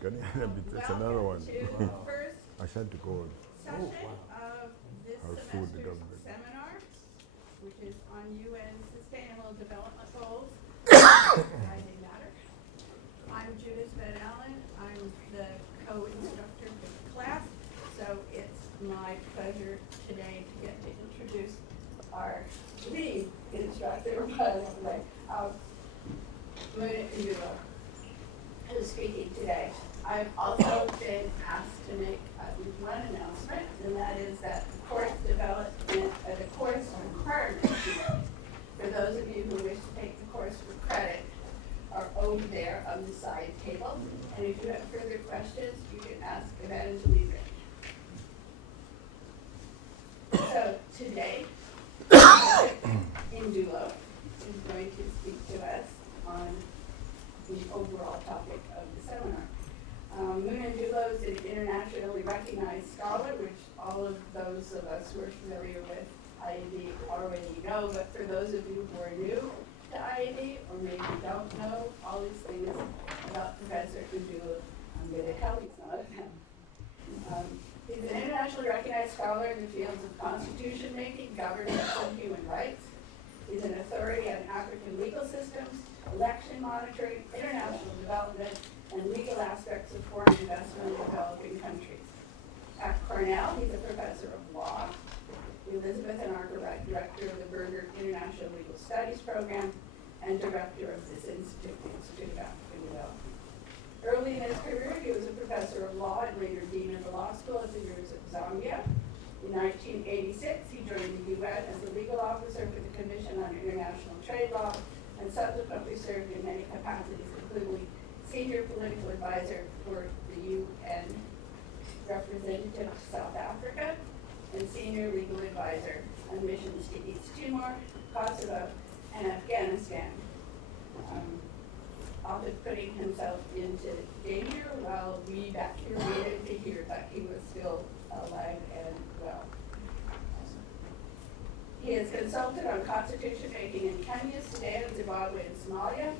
Can you it's another one. To the first I had to go. session of this I'll sue the semester's government. seminar, which is on UN Sustainable Development Goals. Why they matter. I'm Judith Van Allen. I'm the co-instructor for the class. So it's my pleasure today to get to introduce our lead instructor, by the way, Ndulo, who's speaking today. I've also been asked to make one announcement, and that is that the course development, the course requirements for those of you who wish to take the course for credit are over there on the side table. And if you have further questions, you can ask Evangeline. So today, Ndulo is going to speak to us on the overall topic of the seminar. Ndulo is an internationally recognized scholar, which all of those of us who are familiar with IED already know, but for those of you who are new to IED or maybe don't know all these things about Professor Ndulo, I'm going to tell you some of them. He's an internationally recognized scholar in the fields of constitution making, governance, and human rights. He's an authority on African legal systems, election monitoring, international development, and legal aspects of foreign investment in developing countries. At Cornell, he's a professor of law. Elizabeth and Arkwright, director of the Berger International Legal Studies Program, and director of this institute, the Institute of African Development. Early in his career, he was a professor of law and later dean of the law school at the University of Zambia. In 1986, he joined the UN as the legal officer for the Commission on International Trade Law and subsequently served in many capacities, including senior political advisor for the UN representative to South Africa and senior legal advisor on missions to East Timor, Kosovo, and Afghanistan, often putting himself into danger while we back here waited to hear that he was still alive and well. He has consulted on constitution making in Kenya, Sudan, Zimbabwe, and Somalia.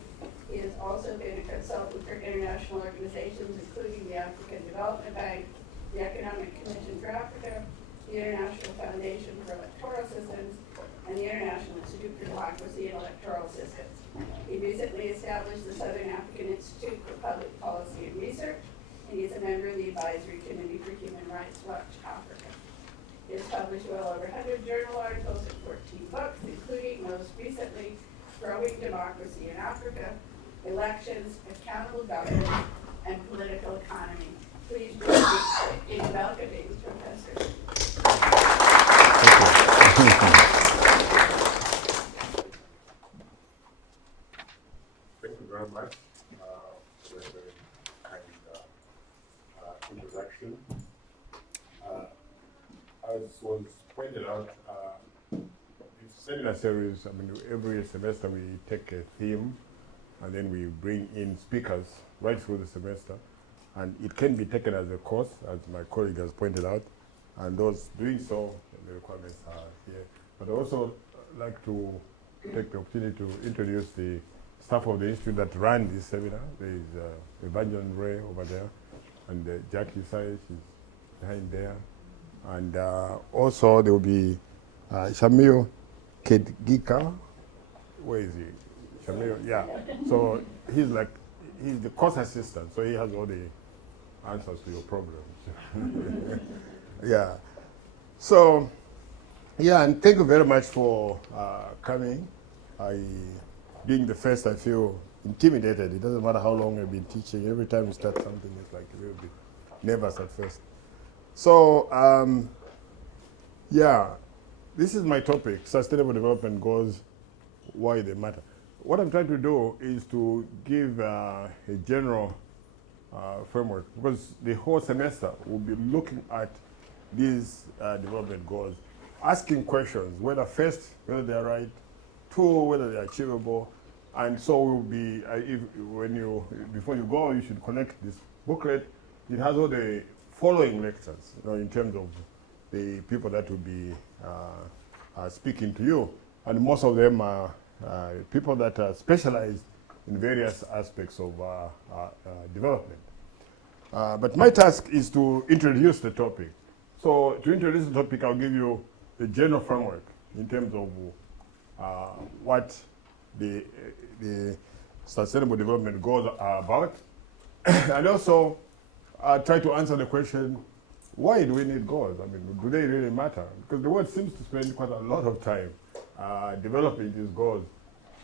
He has also been a consultant for international organizations, including the African Development Bank, the Economic Commission for Africa, the International Foundation for Electoral Systems, and the International Institute for Democracy and Electoral Systems. He recently established the Southern African Institute for Public Policy and Research, and he's a member of the Advisory Committee for Human Rights Watch Africa. He has published well over 100 journal articles and 14 books, including most recently, Growing Democracy in Africa, Elections, Accountable Governance, and Political Economy. Please join me in welcoming Professor. Thank you very much for the very kind introduction. As was pointed out, It's seminar series. I mean, every semester we take a theme, and then we bring in speakers right through the semester, and it can be taken as a course, as my colleague has pointed out, and those doing so, the requirements are here. But I also like to take the opportunity to introduce the staff of the institute that ran this seminar. There is Evangeline Ray over there, and Jackie Sai, she's behind there. And also there will be Shamil Kedgika. Where is he? Shamil, yeah. So he's the course assistant, so he has all the answers to your problems. Yeah. So, yeah, and thank you very much for coming. Being the first, I feel intimidated. It doesn't matter how long I've been teaching. Every time you start something, it's like a little bit nervous at first. So, yeah, this is my topic, Sustainable Development Goals, why they matter. What I'm trying to do is to give a general framework, because the whole semester we'll be looking at these development goals, asking questions, whether they're right, two, whether they're achievable, and so we'll be, before you go, you should connect this booklet. It has all the following lectures, in terms of the people that will be speaking to you. And most of them are people that are specialized in various aspects of development. But my task is to introduce the topic. So to introduce the topic, I'll give you the general framework in terms of what the Sustainable Development Goals are about. And also try to answer the question, why do we need goals? I mean, do they really matter? Because the world seems to spend quite a lot of time developing these goals.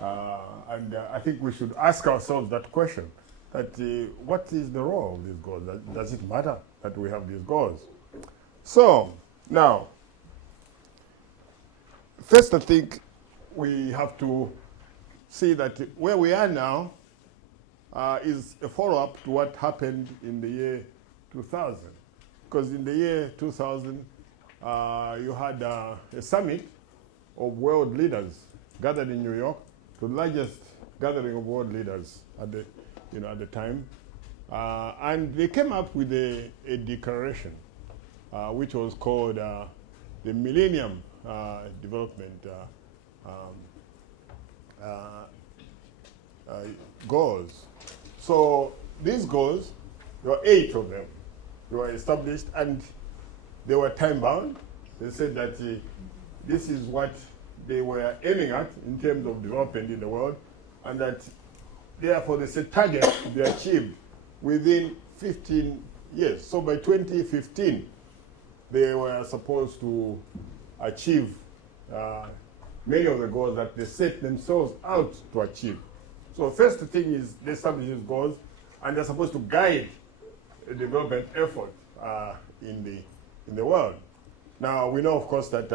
And I think we should ask ourselves that question, that what is the role of these goals? Does it matter that we have these goals? So, now, first I think we have to see that where we are now is a follow-up to what happened in the year 2000. Because in the year 2000, you had a summit of world leaders gathered in New York, the largest gathering of world leaders at the time. And they came up with a declaration, which was called the Millennium Development Goals. So these goals, there were 8 of them. They were established and they were time-bound. They said that this is what they were aiming at in terms of development in the world, and that therefore they set targets to be achieved within 15 years. So by 2015, they were supposed to achieve many of the goals that they set themselves out to achieve. So first thing is they establish these goals, and they're supposed to guide the development effort in the world. Now we know, of course, that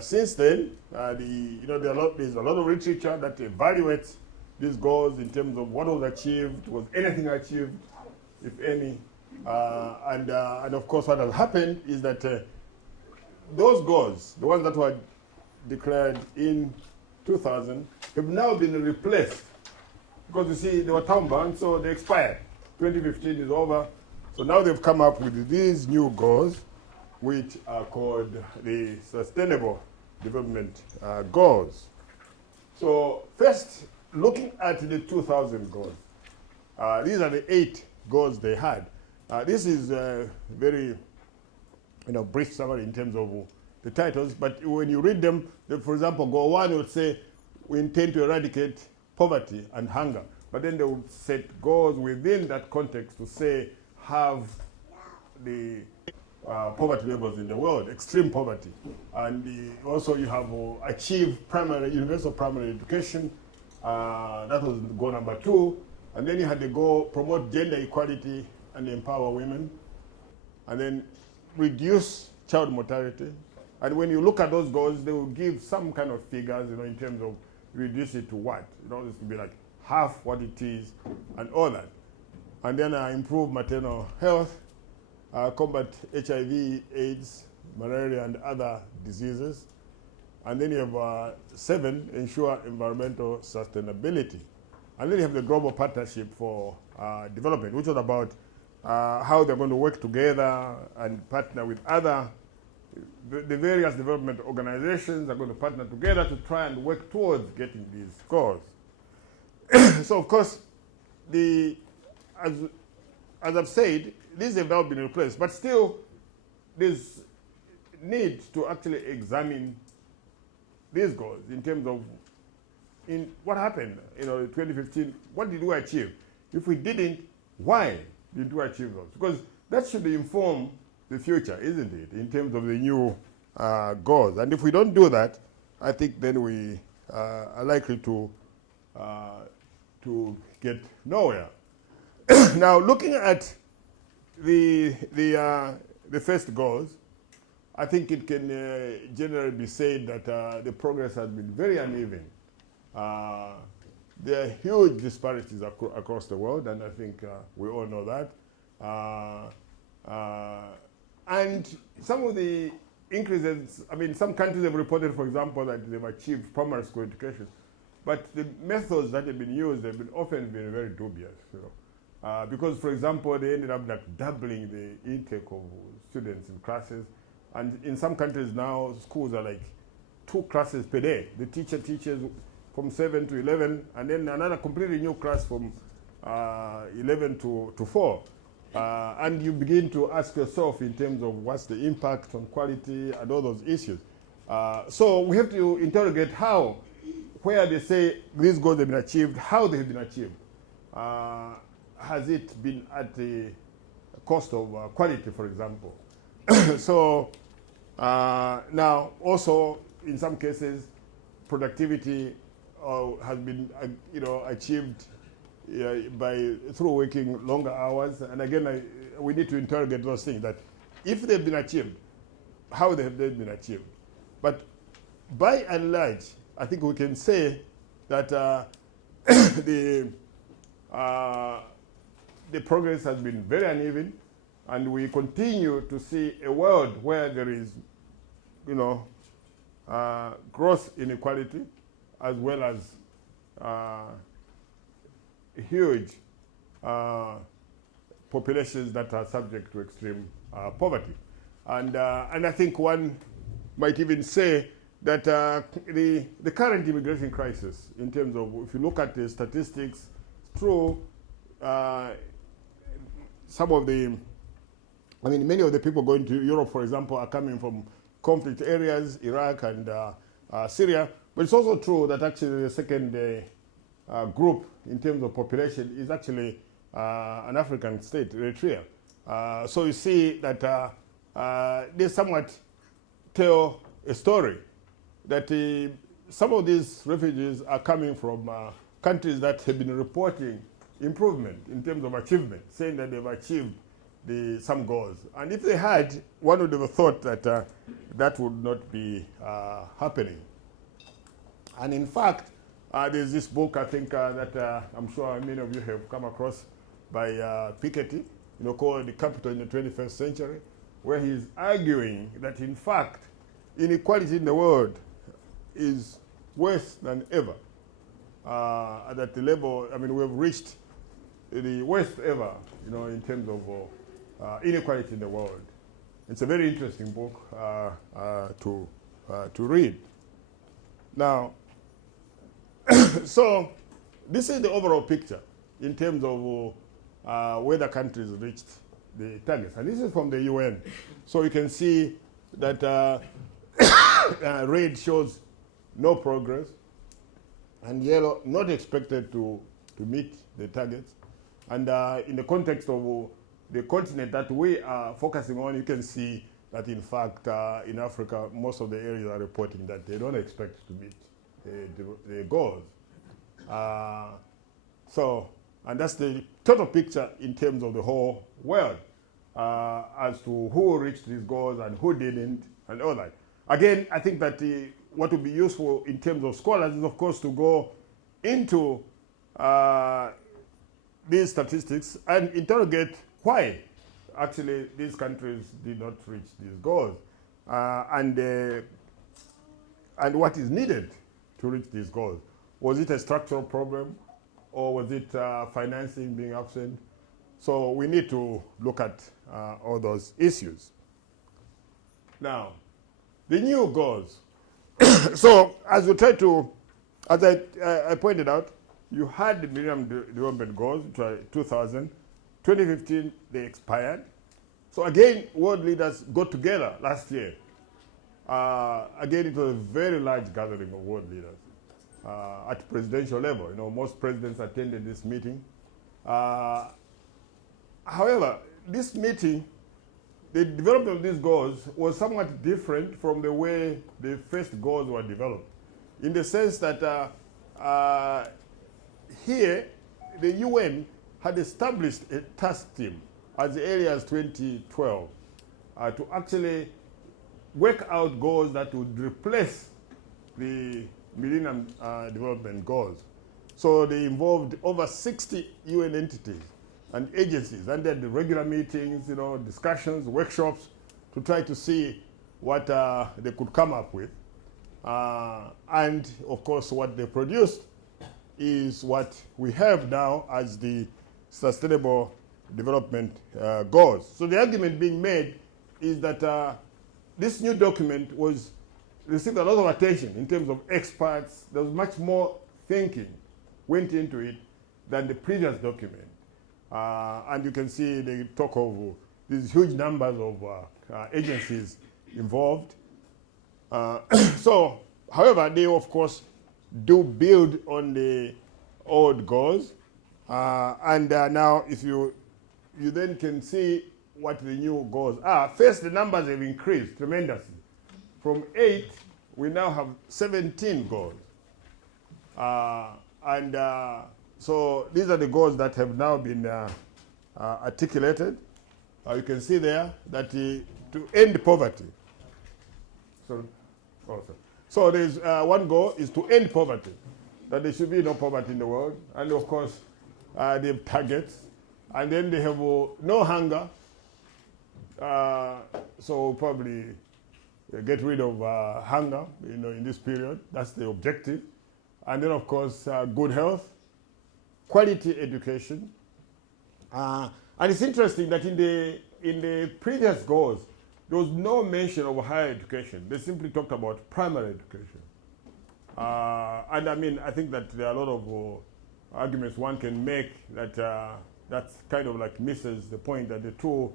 since then, there's a lot of literature that evaluates these goals in terms of what was achieved, was anything achieved, if any, and of course what has happened is that those goals, the ones that were declared in 2000, have now been replaced, because you see they were time-bound, so they expired. 2015 is over, so now they've come up with these new goals, which are called the Sustainable Development Goals. So first, looking at the 2000 goals, these are the 8 goals they had. This is a very brief summary in terms of the titles, but when you read them, for example, goal 1 would say, we intend to eradicate poverty and hunger. But then they would set goals within that context to say, have the poverty levels in the world, extreme poverty. And also you have achieve universal primary education. That was goal number 2. And then you had the goal, promote gender equality and empower women. And then reduce child mortality. And when you look at those goals, they will give some kind of figures, in terms of reduce it to what? This will be like half what it is and all that. And then improve maternal health, combat HIV, AIDS, malaria, and other diseases. And then you have 7, ensure environmental sustainability. And then you have the Global Partnership for Development, which was about how they're going to work together and partner with the various development organizations are going to partner together to try and work towards getting these goals. So, of course, as I've said, these have now been replaced, but still there's need to actually examine these goals in terms of what happened, in 2015, what did we achieve? If we didn't, why did we achieve those? Because that should inform the future, isn't it, in terms of the new goals. And if we don't do that, I think then we are likely to get nowhere. Now, looking at the first goals, I think it can generally be said that the progress has been very uneven. There are huge disparities across the world, and I think we all know that. And some of the increases, some countries have reported, for example, that they've achieved primary school education, but the methods that have been used have often been very dubious, because, for example, they ended up doubling the intake of students in classes, and in some countries now, schools are like 2 classes per day. The teacher teaches from 7 to 11, and then another completely new class from 11 to 4. And you begin to ask yourself in terms of what's the impact on quality and all those issues. So we have to interrogate how, where they say these goals have been achieved, how they have been achieved. Has it been at the cost of quality, for example? So now also in some cases, productivity has been achieved through working longer hours. And again, we need to interrogate those things, that if they've been achieved, how have they been achieved? But by and large, I think we can say that the progress has been very uneven, and we continue to see a world where there is, gross inequality, as well as huge populations that are subject to extreme poverty. And I think one might even say that the current immigration crisis, in terms of, if you look at the statistics, through some of the, many of the people going to Europe, for example, are coming from conflict areas, Iraq and Syria. But it's also true that actually the second group in terms of population is actually an African state, Eritrea. So you see that they somewhat tell a story that some of these refugees are coming from countries that have been reporting improvement in terms of achievement, saying that they've achieved some goals. And if they had, one would have thought that that would not be happening. And in fact, there's this book, I think, that I'm sure many of you have come across by Piketty, called The Capital in the 21st Century, where he's arguing that, in fact, inequality in the world is worse than ever. At the level, we have reached the worst ever, in terms of inequality in the world. It's a very interesting book to read. Now, so this is the overall picture in terms of whether countries reached the targets. And this is from the UN. So you can see that red shows no progress, and yellow not expected to meet the targets. And in the context of the continent that we are focusing on, you can see that, in fact, in Africa, most of the areas are reporting that they don't expect to meet the goals. And that's the total picture in terms of the whole world as to who reached these goals and who didn't and all that. Again, I think that what would be useful in terms of scholars is, of course, to go into these statistics and interrogate why actually these countries did not reach these goals, and what is needed to reach these goals. Was it a structural problem, or was it financing being absent? So we need to look at all those issues. Now, the new goals. So as we try to, as I pointed out, you had the Millennium Development Goals, which were 2000. 2015, they expired. So again, world leaders got together last year. Again, it was a very large gathering of world leaders at presidential level. Most presidents attended this meeting. However, this meeting, the development of these goals was somewhat different from the way the first goals were developed, in the sense that here, the UN had established a task team as early as 2012 to actually work out goals that would replace the Millennium Development Goals. So they involved over 60 UN entities and agencies, and they had regular meetings, discussions, workshops, to try to see what they could come up with. And of course, what they produced is what we have now as the Sustainable Development Goals. So the argument being made is that this new document received a lot of attention in terms of experts. There was much more thinking went into it than the previous document. And you can see they talk of these huge numbers of agencies involved. So, however, they of course do build on the old goals. And now if you then can see what the new goals are. First, the numbers have increased tremendously. From 8, we now have 17 goals. So these are the goals that have now been articulated. You can see there that to end poverty. So there's one goal is to end poverty, that there should be no poverty in the world. And of course, they have targets. And then they have no hunger. So probably get rid of hunger, in this period. That's the objective. And then, of course, good health, quality education. And it's interesting that in the previous goals, there was no mention of higher education. They simply talked about primary education. And I mean, I think that there are a lot of arguments one can make that that's kind of like misses the point that the two,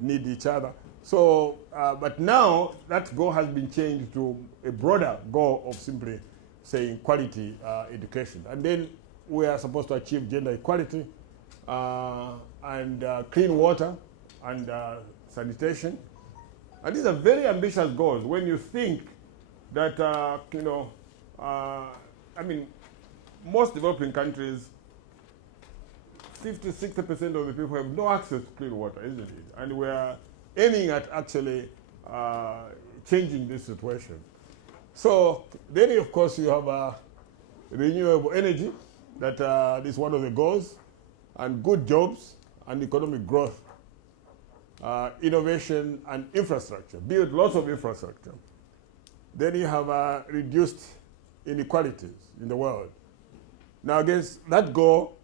need each other. So, but now that goal has been changed to a broader goal of simply saying quality education. And then we are supposed to achieve gender equality and clean water and sanitation. And these are very ambitious goals when you think that, I mean, most developing countries, 50-60% of the people have no access to clean water, isn't it? And we are aiming at actually changing this situation. So then, of course, you have renewable energy, that is one of the goals, and good jobs and economic growth, innovation and infrastructure, build lots of infrastructure. Then you have reduced inequalities in the world. Now, against that goal,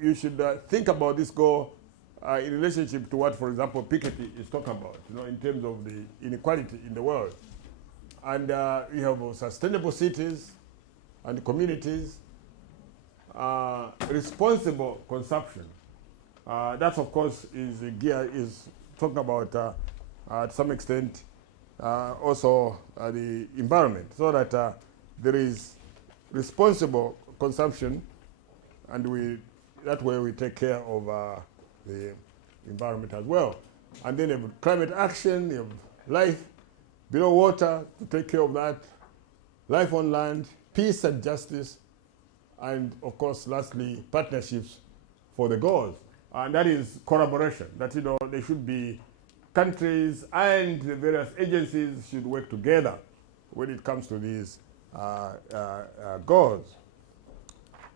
you should think about this goal in relationship to what, for example, Piketty is talking about, in terms of the inequality in the world. And you have sustainable cities and communities, responsible consumption. That, of course, is talking about, to some extent, also the environment, so that there is responsible consumption, and that way we take care of the environment as well. And then you have climate action, you have life below water to take care of that, life on land, peace and justice, and of course, lastly, partnerships for the goals. And that is collaboration, that there should be countries and the various agencies should work together when it comes to these goals.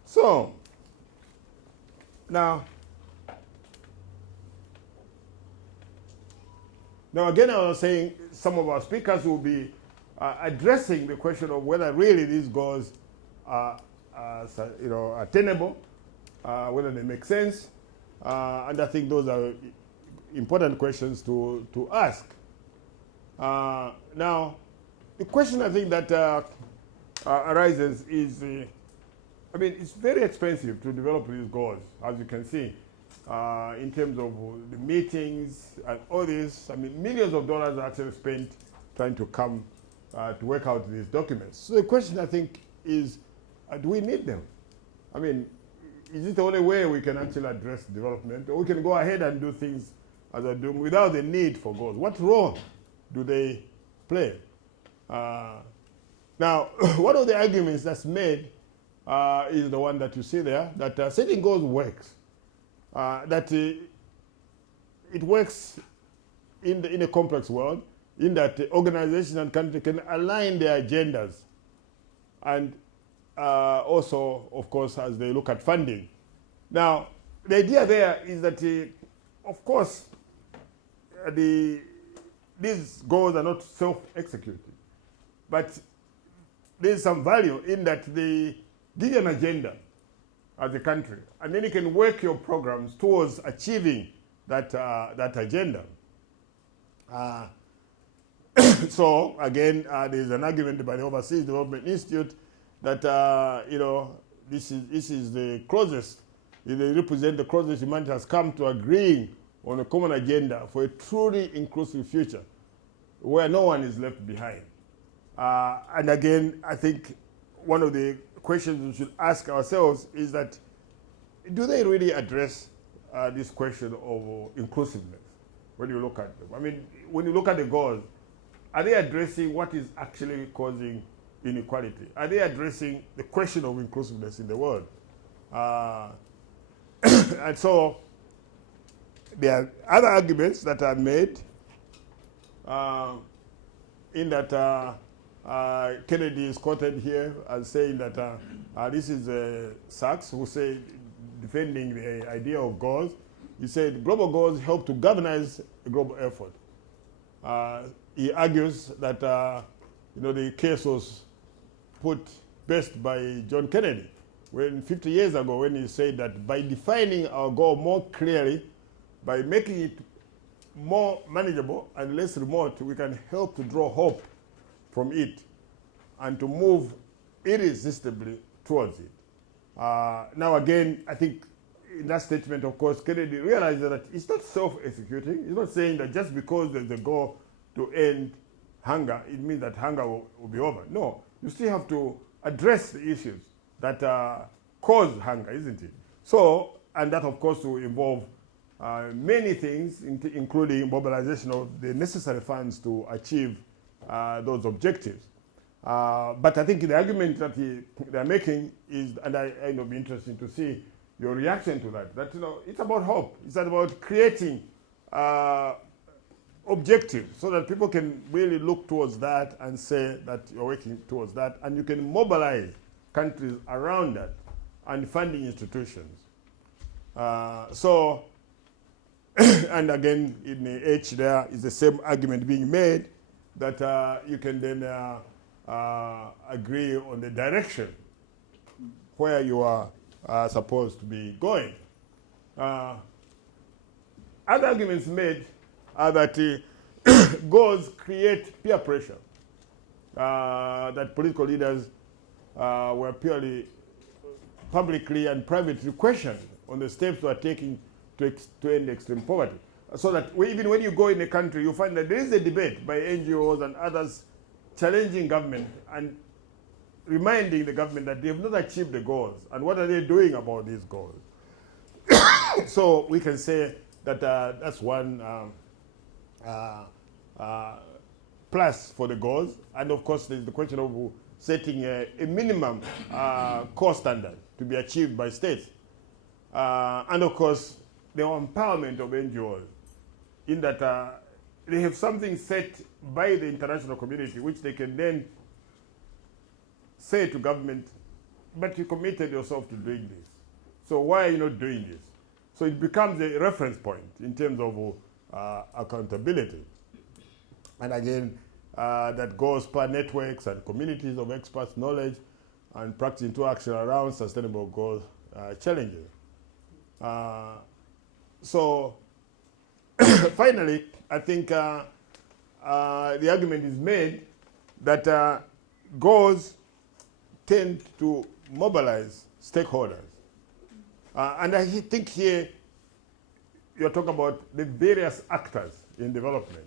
So, now again, I was saying some of our speakers will be addressing the question of whether really these goals are attainable, whether they make sense, and I think those are important questions to ask. Now, the question I think that arises is, it's very expensive to develop these goals, as you can see, in terms of the meetings and all this. Millions of dollars are actually spent trying to come to work out these documents. So the question, I think, is, do we need them? Is it the only way we can actually address development? Or we can go ahead and do things as we're doing without the need for goals? What role do they play? Now, one of the arguments that's made is the one that you see there, that setting goals works. That it works in a complex world, in that organizations and countries can align their agendas, and also, of course, as they look at funding. Now, the idea there is that, of course, these goals are not self-executed, but there's some value in that they give you an agenda as a country, and then you can work your programs towards achieving that agenda. So again, there's an argument by the Overseas Development Institute that this is the closest They represent the closest humanity has come to agreeing on a common agenda for a truly inclusive future where no one is left behind. And again, I think one of the questions we should ask ourselves is that, do they really address this question of inclusiveness when you look at them? I mean, when you look at the goals, are they addressing what is actually causing inequality? Are they addressing the question of inclusiveness in the world? And so there are other arguments that are made in that Kennedy is quoted here as saying that this is Sachs who said, defending the idea of goals, he said global goals help to galvanize a global effort. He argues that the case was put best by John Kennedy when 50 years ago, when he said that by defining our goal more clearly, by making it more manageable and less remote, we can help to draw hope from it and to move irresistibly towards it. Now again, I think in that statement, of course, Kennedy realized that it's not self-executing. He's not saying that just because there's a goal to end hunger, it means that hunger will be over. No, you still have to address the issues that cause hunger, isn't it? So, and that of course will involve many things, including mobilization of the necessary funds to achieve those objectives. But I think the argument that they're making is, and it'll be interesting to see your reaction to that, that it's about hope. It's about creating objectives so that people can really look towards that and say that you're working towards that, and you can mobilize countries around that and funding institutions. So, and again, in the H there is the same argument being made that you can then agree on the direction where you are supposed to be going. Other arguments made are that goals create peer pressure, that political leaders were purely publicly and privately questioned on the steps they are taking to end extreme poverty. So that even when you go in a country, you find that there is a debate by NGOs and others challenging government and reminding the government that they have not achieved the goals and what are they doing about these goals. So we can say that that's one plus for the goals. And of course, there's the question of setting a minimum core standard to be achieved by states. And of course, the empowerment of NGOs in that they have something set by the international community which they can then say to government, but you committed yourself to doing this. So why are you not doing this? So it becomes a reference point in terms of accountability. And again, that goes per networks and communities of experts' knowledge and practice into action around sustainable goals challenges. So finally, I think the argument is made that goals tend to mobilize stakeholders. And I think here you're talking about the various actors in development,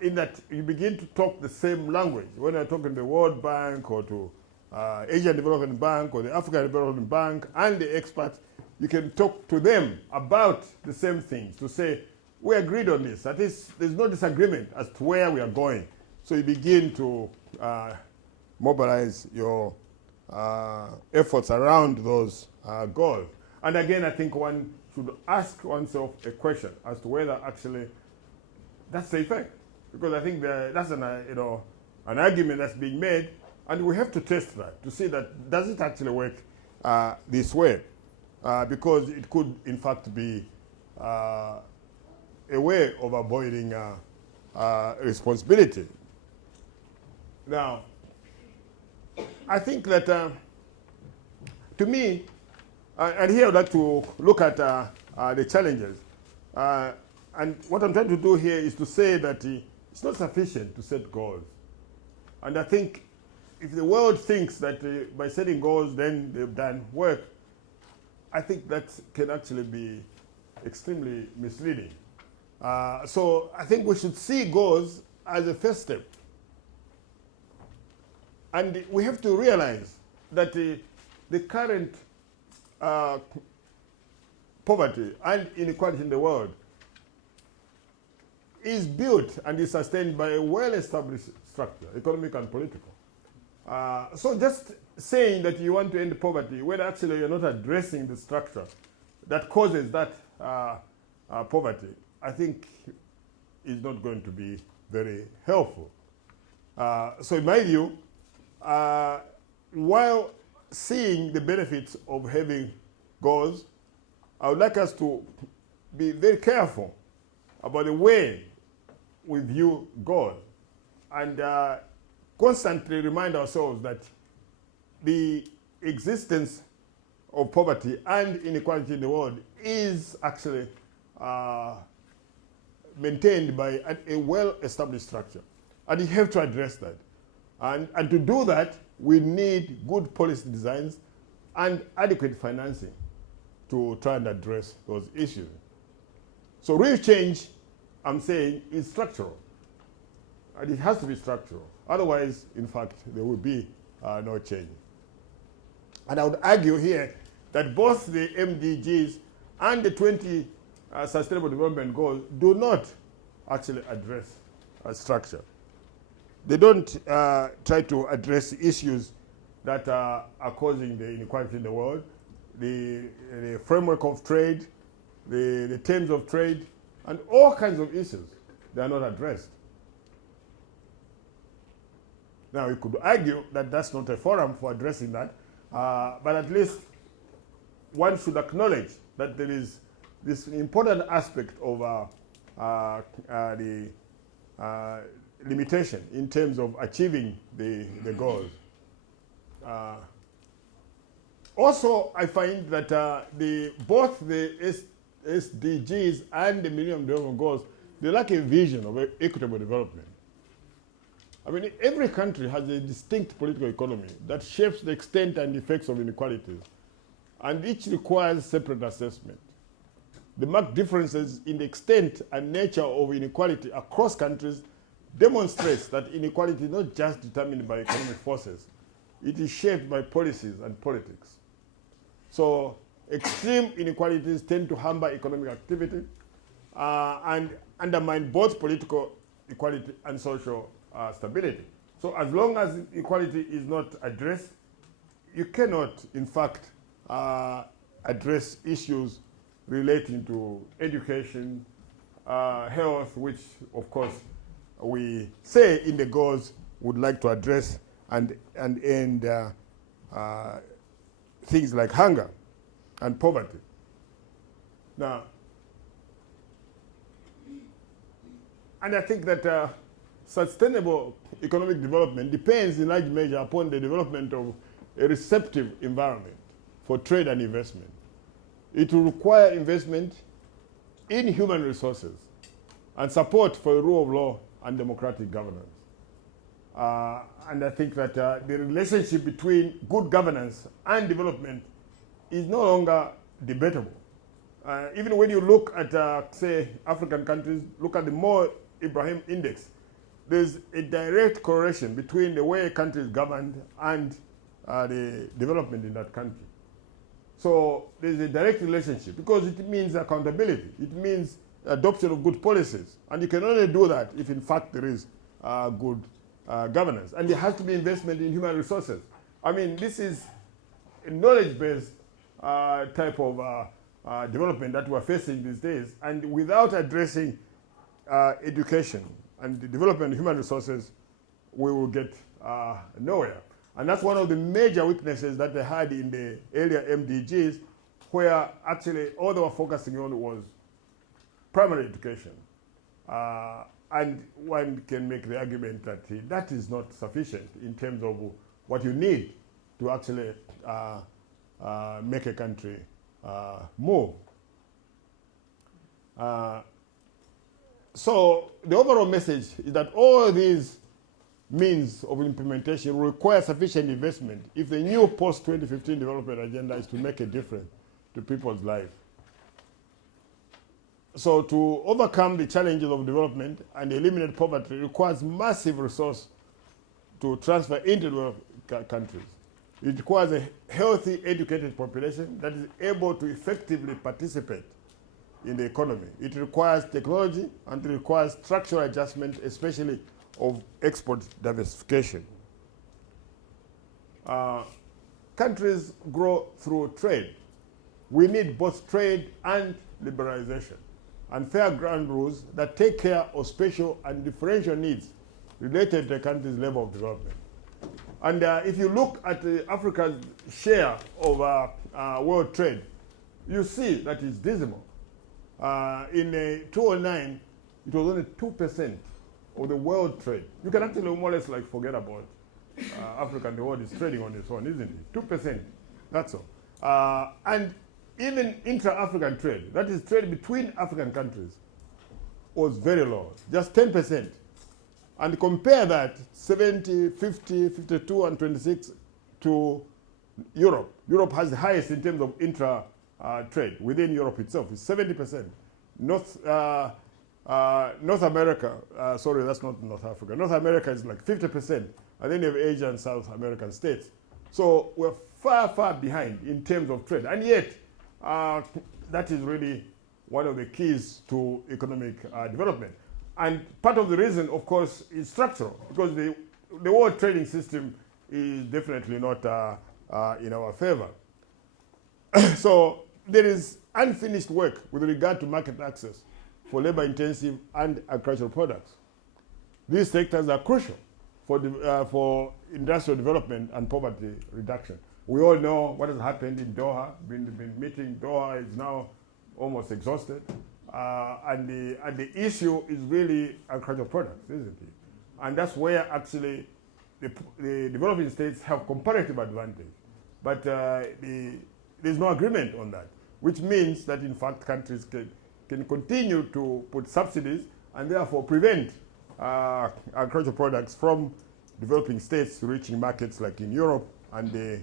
in that you begin to talk the same language. When you're talking to the World Bank or to Asian Development Bank or the African Development Bank and the experts, you can talk to them about the same things to say, we agreed on this. That is, there's no disagreement as to where we are going. So you begin to mobilize your efforts around those goals. And again, I think one should ask oneself a question as to whether actually that's the effect. Because I think that's an argument that's being made, and we have to test that to see that does it actually work this way. Because it could, in fact, be a way of avoiding responsibility. Now, I think that, to me, and here I'd like to look at the challenges. And what I'm trying to do here is to say that it's not sufficient to set goals. And I think if the world thinks that by setting goals, then they've done work, I think that can actually be extremely misleading. So I think we should see goals as a first step. And we have to realize that the current poverty and inequality in the world is built and is sustained by a well-established structure, economic and political. So just saying that you want to end poverty when actually you're not addressing the structure that causes that poverty, I think is not going to be very helpful. So in my view, while seeing the benefits of having goals, I would like us to be very careful about the way we view goals and constantly remind ourselves that the existence of poverty and inequality in the world is actually maintained by a well-established structure. And you have to address that. And to do that, we need good policy designs and adequate financing to try and address those issues. So real change, I'm saying, is structural. And it has to be structural. Otherwise, in fact, there will be no change. And I would argue here that both the MDGs and the 20 Sustainable Development Goals do not actually address structure. They don't try to address issues that are causing the inequality in the world, the framework of trade, the terms of trade, and all kinds of issues. They are not addressed. Now, you could argue that that's not a forum for addressing that, but at least one should acknowledge that there is this important aspect of the limitation in terms of achieving the goals. Also, I find that both the SDGs and the Millennium Development Goals, they lack a vision of equitable development. I mean, every country has a distinct political economy that shapes the extent and effects of inequalities, and each requires separate assessment. The marked differences in the extent and nature of inequality across countries demonstrates that inequality is not just determined by economic forces, it is shaped by policies and politics. So extreme inequalities tend to hamper economic activity and undermine both political equality and social stability. So as long as equality is not addressed, you cannot, in fact, address issues relating to education, health, which, of course, we say in the goals would like to address and end things like hunger and poverty. Now, and I think that sustainable economic development depends in large measure upon the development of a receptive environment for trade and investment. It will require investment in human resources and support for the rule of law and democratic governance. And I think that the relationship between good governance and development is no longer debatable. Even when you look at, say, African countries, look at the Mo Ibrahim Index, there's a direct correlation between the way a country is governed and the development in that country. So there's a direct relationship because it means accountability. It means adoption of good policies. And you can only do that if, in fact, there is good governance. And there has to be investment in human resources. I mean, this is a knowledge-based type of development that we're facing these days. And without addressing education and the development of human resources, we will get nowhere. And that's one of the major weaknesses that they had in the earlier MDGs, where actually all they were focusing on was primary education. And one can make the argument that that is not sufficient in terms of what you need to actually make a country move. So the overall message is that all these means of implementation will require sufficient investment if the new post-2015 development agenda is to make a difference to people's life. So to overcome the challenges of development and eliminate poverty requires massive resource to transfer into developed countries. It requires a healthy, educated population that is able to effectively participate in the economy. It requires technology and it requires structural adjustment, especially of export diversification. Countries grow through trade. We need both trade and liberalization and fair ground rules that take care of special and differential needs related to a country's level of development. And if you look at Africa's share of world trade, you see that it's dismal. In 2009, it was only 2% of the world trade. You can actually more or less like forget about Africa and the world is trading on its own, isn't it? 2%, that's all. And even intra-African trade, that is trade between African countries, was very low, just 10%. And compare that 70, 50, 52, and 26 to Europe. Europe has the highest in terms of intra-trade within Europe itself. It's 70%. North America, sorry, that's not North Africa. North America is like 50%. And then you have Asia and South American states. So we're far, far behind in terms of trade. And yet, that is really one of the keys to economic development. And part of the reason, of course, is structural, because the world trading system is definitely not in our favor. So there is unfinished work with regard to market access for labor-intensive and agricultural products. These sectors are crucial for industrial development and poverty reduction. We all know what has happened in Doha. Been meeting. Doha is now almost exhausted. And the issue is really agricultural products, isn't it? And that's where actually the developing states have comparative advantage. But there's no agreement on that, which means that in fact countries can continue to put subsidies and therefore prevent agricultural products from developing states reaching markets like in Europe and the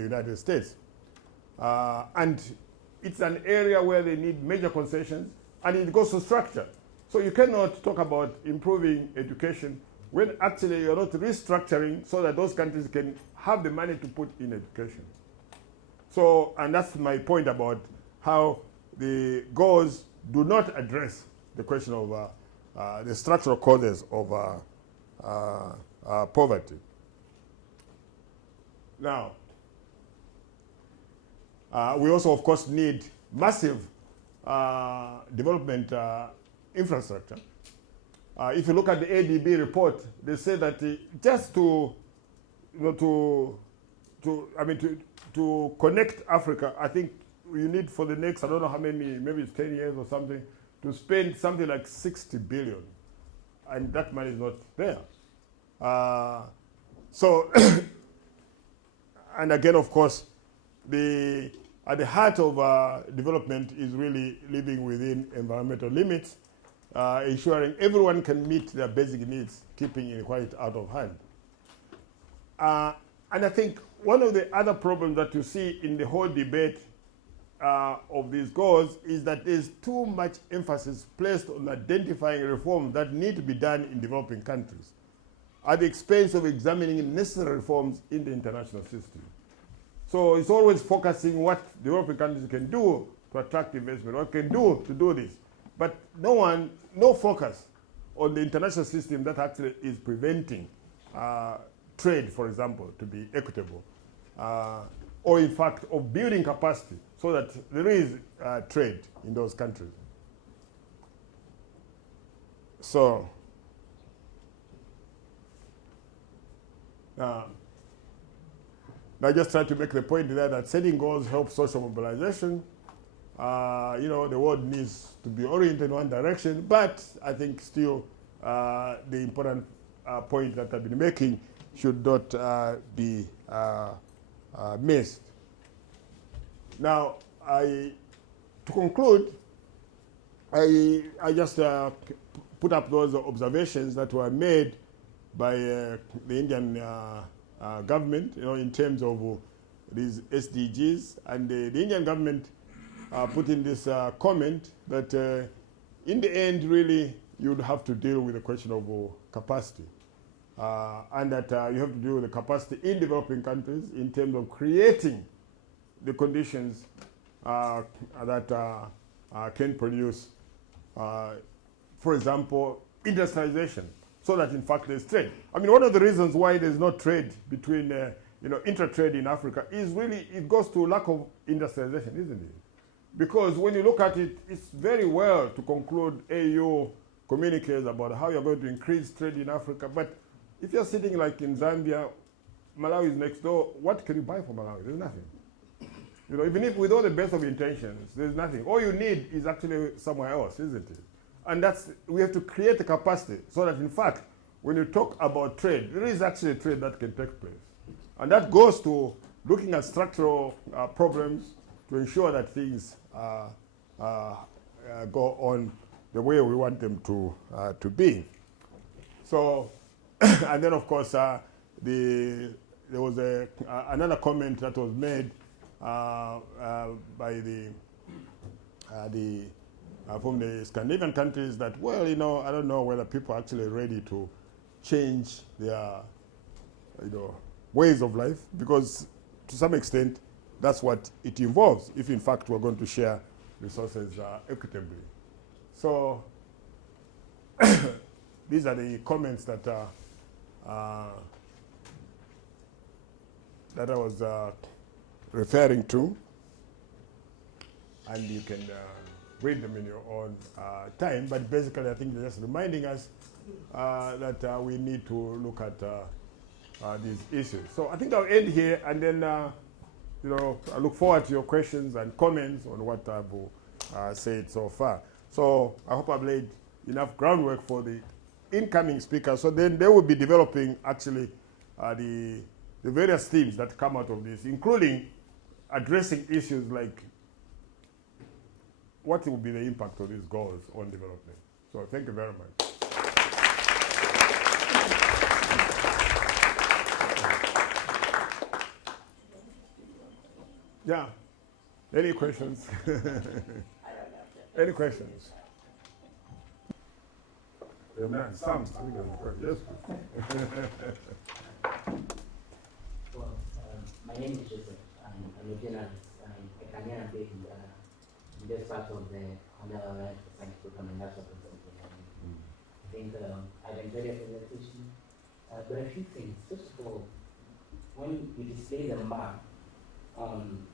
United States. And it's an area where they need major concessions, and it goes to structure. So you cannot talk about improving education when actually you're not restructuring so that those countries can have the money to put in education. So, and that's my point about how the goals do not address the question of the structural causes of poverty. Now, we also, of course, need massive development infrastructure. If you look at the ADB report, they say that just to connect Africa, I think you need for the next, I don't know how many, maybe it's 10 years or something, to spend something like 60 billion. And that money is not there. So, and again, of course, at the heart of development is really living within environmental limits, ensuring everyone can meet their basic needs, keeping inequality out of hand. And I think one of the other problems that you see in the whole debate of these goals is that there's too much emphasis placed on identifying reforms that need to be done in developing countries at the expense of examining necessary reforms in the international system. So it's always focusing what developing countries can do to attract investment, what can do to do this. But no focus on the international system that actually is preventing trade, for example, to be equitable, or in fact of building capacity so that there is trade in those countries. So, now I just try to make the point there that setting goals helps social mobilization. The world needs to be oriented in one direction, but I think still the important point that I've been making should not be missed. Now, to conclude, I just put up those observations that were made by the Indian government, in terms of these SDGs. And the Indian government put in this comment that in the end, really, you'd have to deal with the question of capacity. And that you have to deal with the capacity in developing countries in terms of creating the conditions that can produce, for example, industrialization, so that in fact there's trade. I mean, one of the reasons why there's no trade between, intra-trade in Africa is really, it goes to lack of industrialization, isn't it? Because when you look at it, it's very well to conclude AU communiques about how you're going to increase trade in Africa, but if you're sitting like in Zambia, Malawi is next door, what can you buy from Malawi? There's nothing. Even if with all the best of intentions, there's nothing. All you need is actually somewhere else, isn't it? And we have to create a capacity so that in fact, when you talk about trade, there is actually a trade that can take place. And that goes to looking at structural problems to ensure that things go on the way we want them to be. So, and then of course, there was another comment that was made by from the Scandinavian countries that, well, I don't know whether people are actually ready to change their, ways of life, because to some extent, that's what it involves, if in fact we're going to share resources equitably. So, these are the comments that I was referring to, and you can read them in your own time, but basically I think they're just reminding us that we need to look at these issues. So I think I'll end here, and then I look forward to your questions and comments on what I've said so far. So I hope I've laid enough groundwork for the incoming speakers, so then they will be developing actually the various themes that come out of this, including addressing issues like what will be the impact of these goals on development. So thank you very much. Yeah, any questions? Any questions? Some. Yes. Well, my name is Joseph. I'm a journalist. I'm a Kenyan based in Ghana. I'm just part of the Cornell Science Program and that's what I'm doing. I think I've enjoyed your presentation. But a few things. First of all, when you display the map on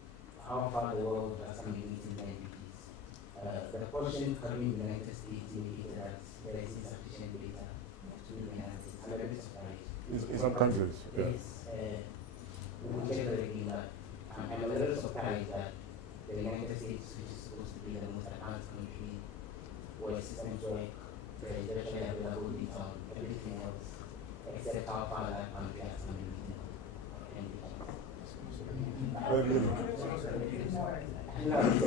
how far the world has come in meeting the NDPs, the portion covering the United States indicated that there is insufficient data to meet the United States. I'm a bit surprised. In some countries, yeah. We'll check the review, but I'm a little surprised that the United States, which is supposed to be the most advanced country, where systems work, there is virtually available data on everything else, except how far that country has come in meeting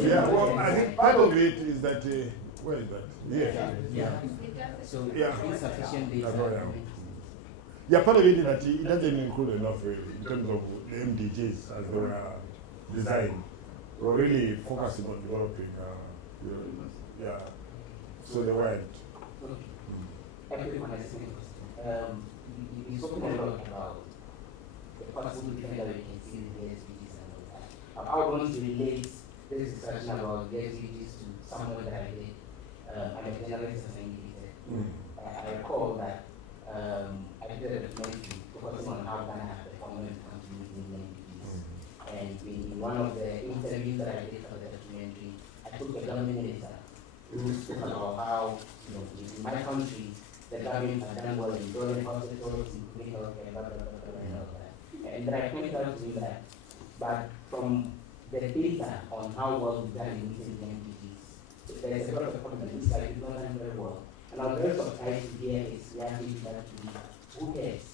Yeah, well, I think part of it is that, where is that? Yeah. So, insufficient data. Yeah, part of it is that it doesn't include enough really, in terms of the MDGs as they were designed. We're really focusing on developing, so they weren't. Okay. My second question. You spoke a lot about the possible difference that we can see in the SDGs and all that. I want to relate this discussion about the SDGs to someone that I did. I'm a journalist as an indicator. I recall that I did a documentary focusing on how Ghana has performed when it comes to meeting the NDPs. And in one of the interviews that I did for the documentary, I took a government minister who spoke about how, in my country, the government has done well in building hospitals, including healthcare, blah, blah, blah, blah, and all that. And then I pointed out to him that, but from the data on how well we've done in meeting the NDPs, there is a lot of confidence that we've not done very well. And I'm very surprised to hear his reaction to that to be, who cares?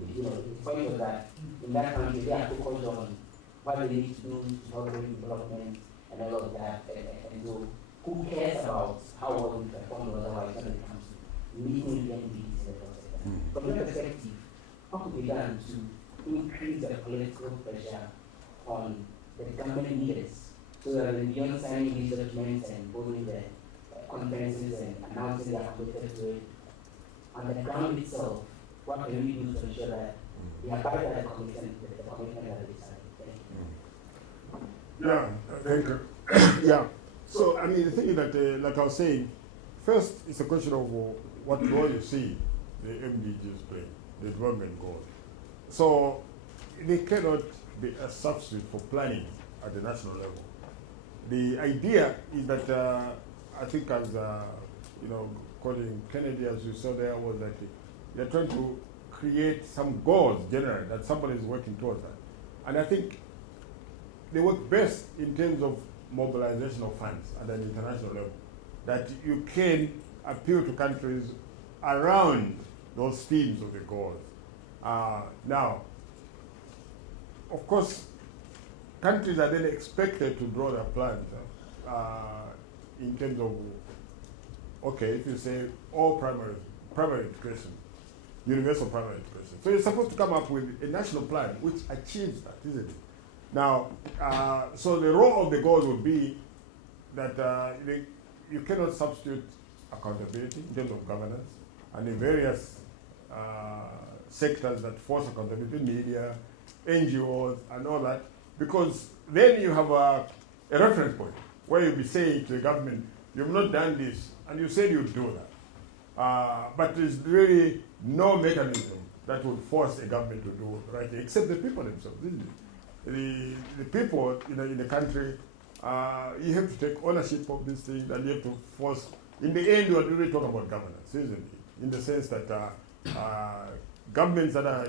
The point of that, in that country, they are focused on what they need to do to help development and all of that. And so, who cares about how well we perform otherwise when it comes to meeting the NDPs in the process? From your perspective, what could be done to increase the political pressure on the government leaders. So that beyond signing these documents and holding the conferences and announcing they are committed to it, on the ground itself, what can we do to ensure that we abide by the commitment that we signed? Thank you. Yeah, thank you. Yeah. So, I mean, the thing is that, like I was saying, first, it's a question of what role you see the MDGs play, the development goals. So, they cannot be a substitute for planning at the national level. The idea is that, I think as, quoting Kennedy, as you saw there, was that they're trying to create some goals generally, that somebody is working towards that. And I think they work best in terms of mobilization of funds at an international level, that you can appeal to countries around those themes of the goals. Now, of course, countries are then expected to draw their plans in terms of, okay, if you say all primary education, universal primary education. So you're supposed to come up with a national plan which achieves that, isn't it? Now, so the role of the goals would be that you cannot substitute accountability in terms of governance and the various sectors that force accountability, media, NGOs, and all that, because then you have a reference point where you'll be saying to the government, you've not done this, and you said you'd do that. But there's really no mechanism that would force a government to do the right thing, except the people themselves, isn't it? The people in the country, you have to take ownership of these things, and you have to force. In the end, you're really talking about governance, isn't it? In the sense that governments that are,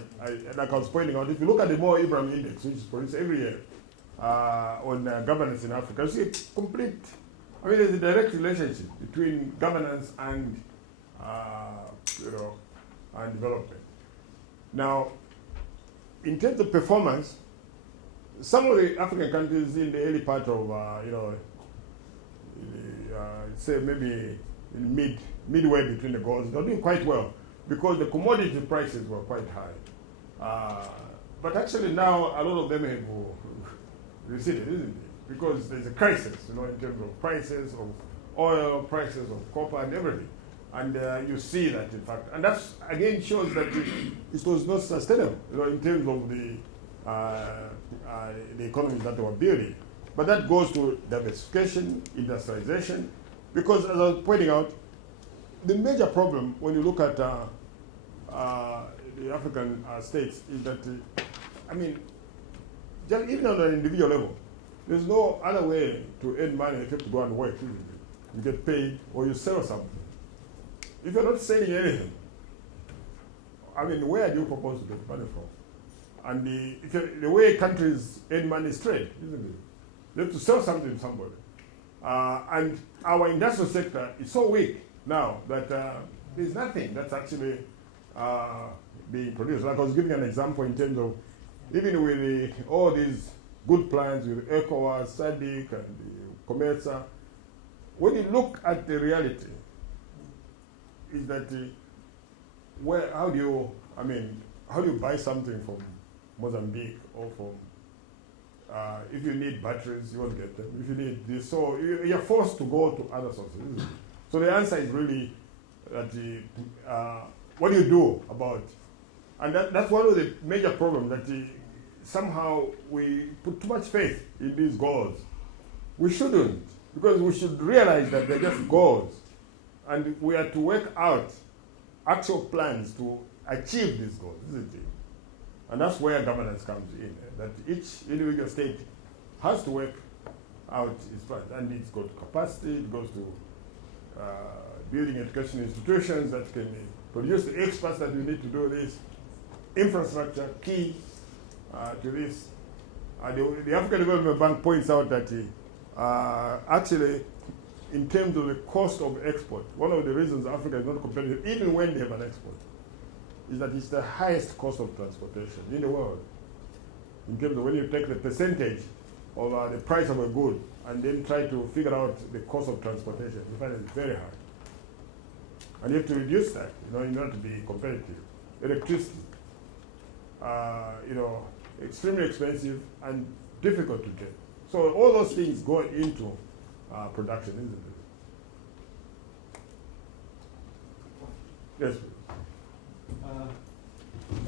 like I was pointing out, if you look at the Mo Ibrahim Index, which is produced every year on governance in Africa, you see it's complete. I mean, there's a direct relationship between governance and and development. Now, in terms of performance, some of the African countries in the early part of, say maybe in midway between the goals, they're doing quite well because the commodity prices were quite high. But actually now a lot of them have receded, isn't it? Because there's a crisis, in terms of prices of oil, prices of copper and everything. And you see that, in fact. And that, again, shows that it was not sustainable, in terms of the economies that they were building. But that goes to diversification, industrialization, because as I was pointing out, the major problem when you look at the African states is that, just even on an individual level, there's no other way to earn money except to go and work. You get paid or you sell something. If you're not selling anything, where do you propose to get money from? And the way countries earn money is trade, isn't it? They have to sell something to somebody. And our industrial sector is so weak now that there's nothing that's actually being produced. Like I was giving an example in terms of, even with all these good plans with ECOWAS, SADC, and COMESA, when you look at the reality, is that how do you buy something from Mozambique or from, if you need batteries, you won't get them. If you need this, so you're forced to go to other sources. Isn't it? So the answer is really that what do you do about it? And that's one of the major problems, that somehow we put too much faith in these goals. We shouldn't, because we should realize that they're just goals. And we are to work out actual plans to achieve these goals, isn't it? And that's where governance comes in, that each individual state has to work out its plans. And it's got capacity, it goes to building education institutions that can produce the experts that we need to do this, infrastructure, key to this. The African Development Bank points out that actually, in terms of the cost of export, one of the reasons Africa is not competitive, even when they have an export, is that it's the highest cost of transportation in the world. In terms of when you take the percentage of the price of a good and then try to figure out the cost of transportation, you find it's very high. And you have to reduce that, in order to be competitive. Electricity, extremely expensive, and difficult to get. So all those things go into production, isn't it? Yes, please.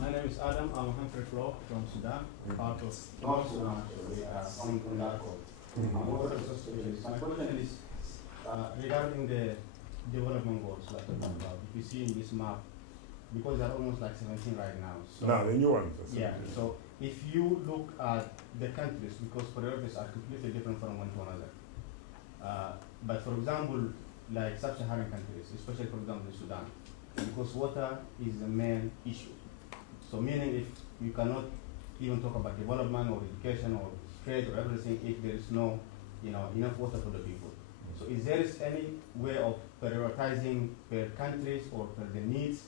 My name is Adam. I'm Humphrey Flo from Sudan, part of North Sudan, actually, from Darfur. I'm a water resource specialist. My question is regarding the development goals that we're talking about. If you see in this map, because there are almost like 17 right now. So Now, the new ones. are yeah, 17. so if you look at the countries, because priorities are completely different from one to another. But for example, like sub-Saharan countries, especially for example in Sudan, because water is the main issue. So meaning if you cannot even talk about development or education or trade or everything if there is no, enough water for the people. So is there any way of prioritizing per countries or per the needs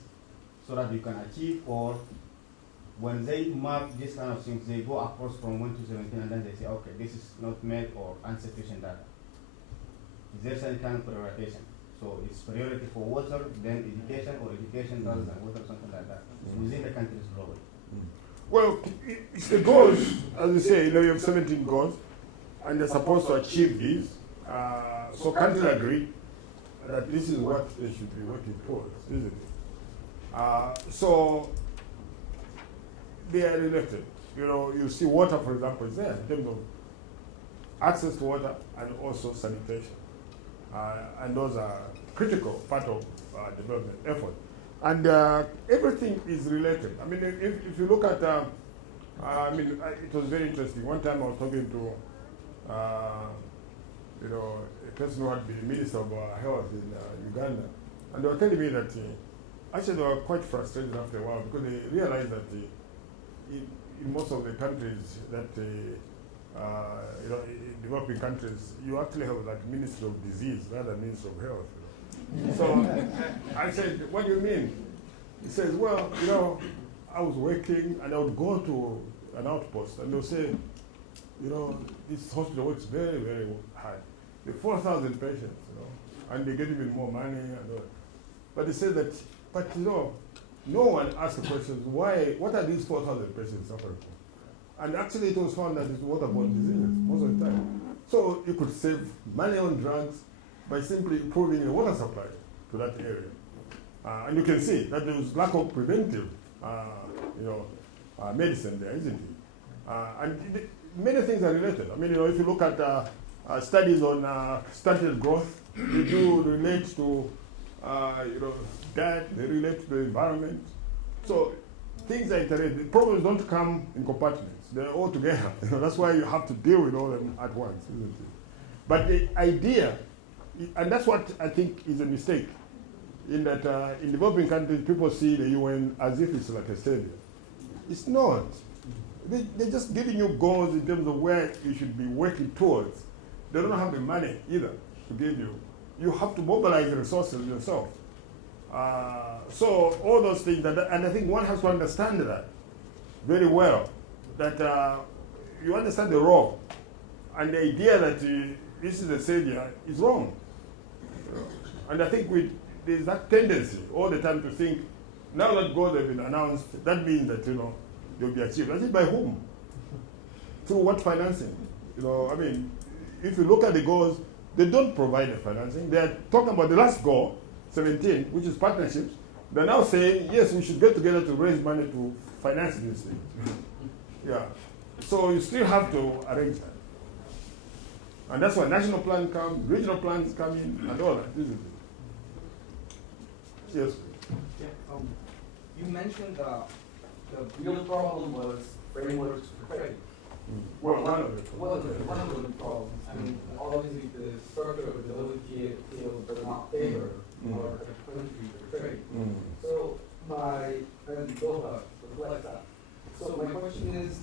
so that you can achieve, or when they map these kind of things, they go across from 1 to 17 and then they say, okay, this is not met or insufficient data. Is there any kind of prioritization? So it's priority for water, then education, or education rather than water, something like that, within the countries globally. Well, it's the goals, as you say, you have 17 goals, and they're supposed to achieve these. So countries agree that this is what they should be working towards, isn't it? So they are related. You see water, for example, is there in terms of access to water and also sanitation. And those are critical part of development effort. And everything is related. I mean, if you look at, it was very interesting. One time I was talking to, a person who had been Minister of Health in Uganda, and they were telling me that actually they were quite frustrated after a while because they realized that in most of the countries that in developing countries, you actually have like Minister of Disease rather than Minister of Health. So I said, what do you mean? He says, well, I was working and I would go to an outpost and they'll say, this hospital works very, very hard. There are 4,000 patients, and they get even more money and all. But they say that, no one asked the questions, what are these 4,000 patients suffering from? And actually it was found that it's waterborne diseases most of the time. So you could save money on drugs by simply improving the water supply to that area. And you can see that there was lack of preventive medicine there, isn't it? And many things are related. I mean, if you look at studies on stunted growth, they do relate to diet, they relate to the environment. So things are interrelated. The problems don't come in compartments. They're all together. That's why you have to deal with all of them at once, isn't it? But the idea, and that's what I think is a mistake, in that in developing countries, people see the UN as if it's like a savior. It's not. They're just giving you goals in terms of where you should be working towards. They don't have the money either to give you. You have to mobilize the resources yourself. So all those things, and I think one has to understand that very well, that you understand the role, and the idea that this is a savior is wrong. And I think there's that tendency all the time to think, now that goals have been announced, that means that they'll be achieved. I think by whom? Through what financing? I mean, if you look at the goals, they don't provide the financing. They're talking about the last goal, 17, which is partnerships. They're now saying, yes, we should get together to raise money to finance these things. Yeah. So you still have to arrange that. And that's why national plan comes, regional plans come in, and all that, isn't it? Yes. Yeah, you mentioned the real problem was frameworks for trade. Well, one of it. One of the problems. I mean, obviously the structure of the WTO does not favor our country for trade. So and Doha reflects that. So my question is,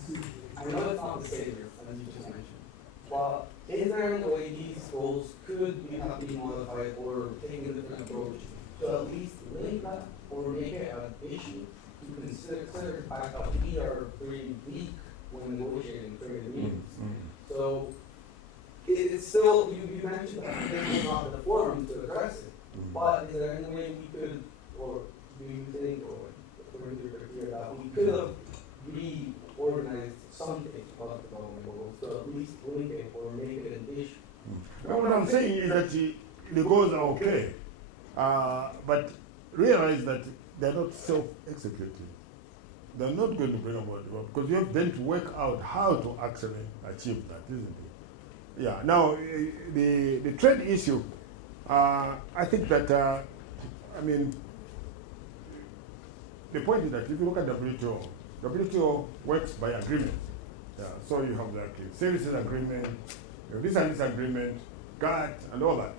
I know it's not the savior, as you just mentioned, but is there any way these goals could have been modified or taken a different approach to at least link that or make it an issue to consider the fact that we are very weak when negotiating trade agreements? So it's still, you mentioned that this is not the forum to address it, but is there any way we could, or do you think, or according to your criteria, that we could have reorganized something about the goals to at least link it or make it an issue. Well, what I'm saying is that the goals are okay, but realize that they're not self-executing. They're not going to bring about the work because you have then to work out how to actually achieve that, isn't it? Yeah. Now, the trade issue, I think that, I mean, the point is that if you look at WTO works by agreement. Yeah. So you have like a services agreement, you know, this and this agreement, GATT, and all that.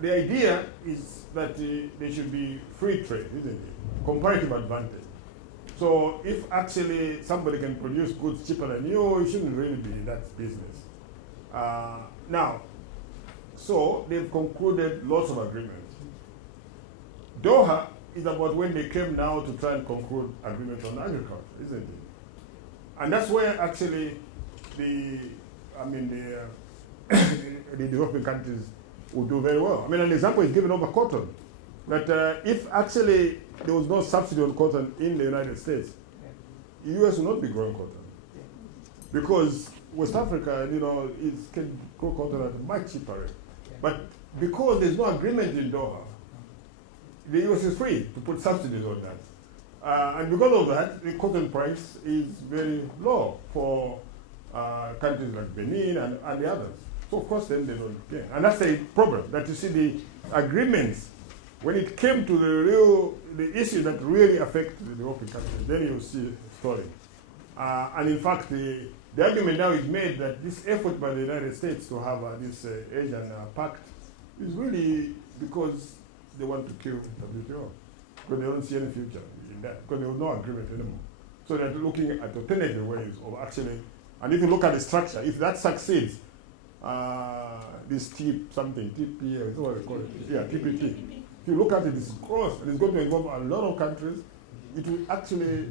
The idea is that there should be free trade, isn't it? Comparative advantage. So if actually somebody can produce goods cheaper than you, it shouldn't really be that business. Now, so they've concluded lots of agreements. Doha is about when they came now to try and conclude agreements on agriculture, isn't it? And that's where actually the developing countries will do very well. I mean, an example is given over cotton. That if actually there was no subsidy on cotton in the United States, the US would not be growing cotton. Because West Africa, you know, can grow cotton at a much cheaper rate. But because there's no agreement in Doha, the US is free to put subsidies on that. And because of that, the cotton price is very low for countries like Benin and the others. So of course then they don't gain. And that's the problem, that you see the agreements, when it came to the issue that really affect the developing countries, then you see stalling. And in fact, the argument now is made that this effort by the United States to have this Asian pact is really because they want to kill WTO, because they don't see any future in that, because there was no agreement anymore. So they're looking at alternative ways of actually, and if you look at the structure, if that succeeds, this TPP, is what they call it, yeah, TPP. If you look at it, it's gross, and it's going to involve a lot of countries. It will actually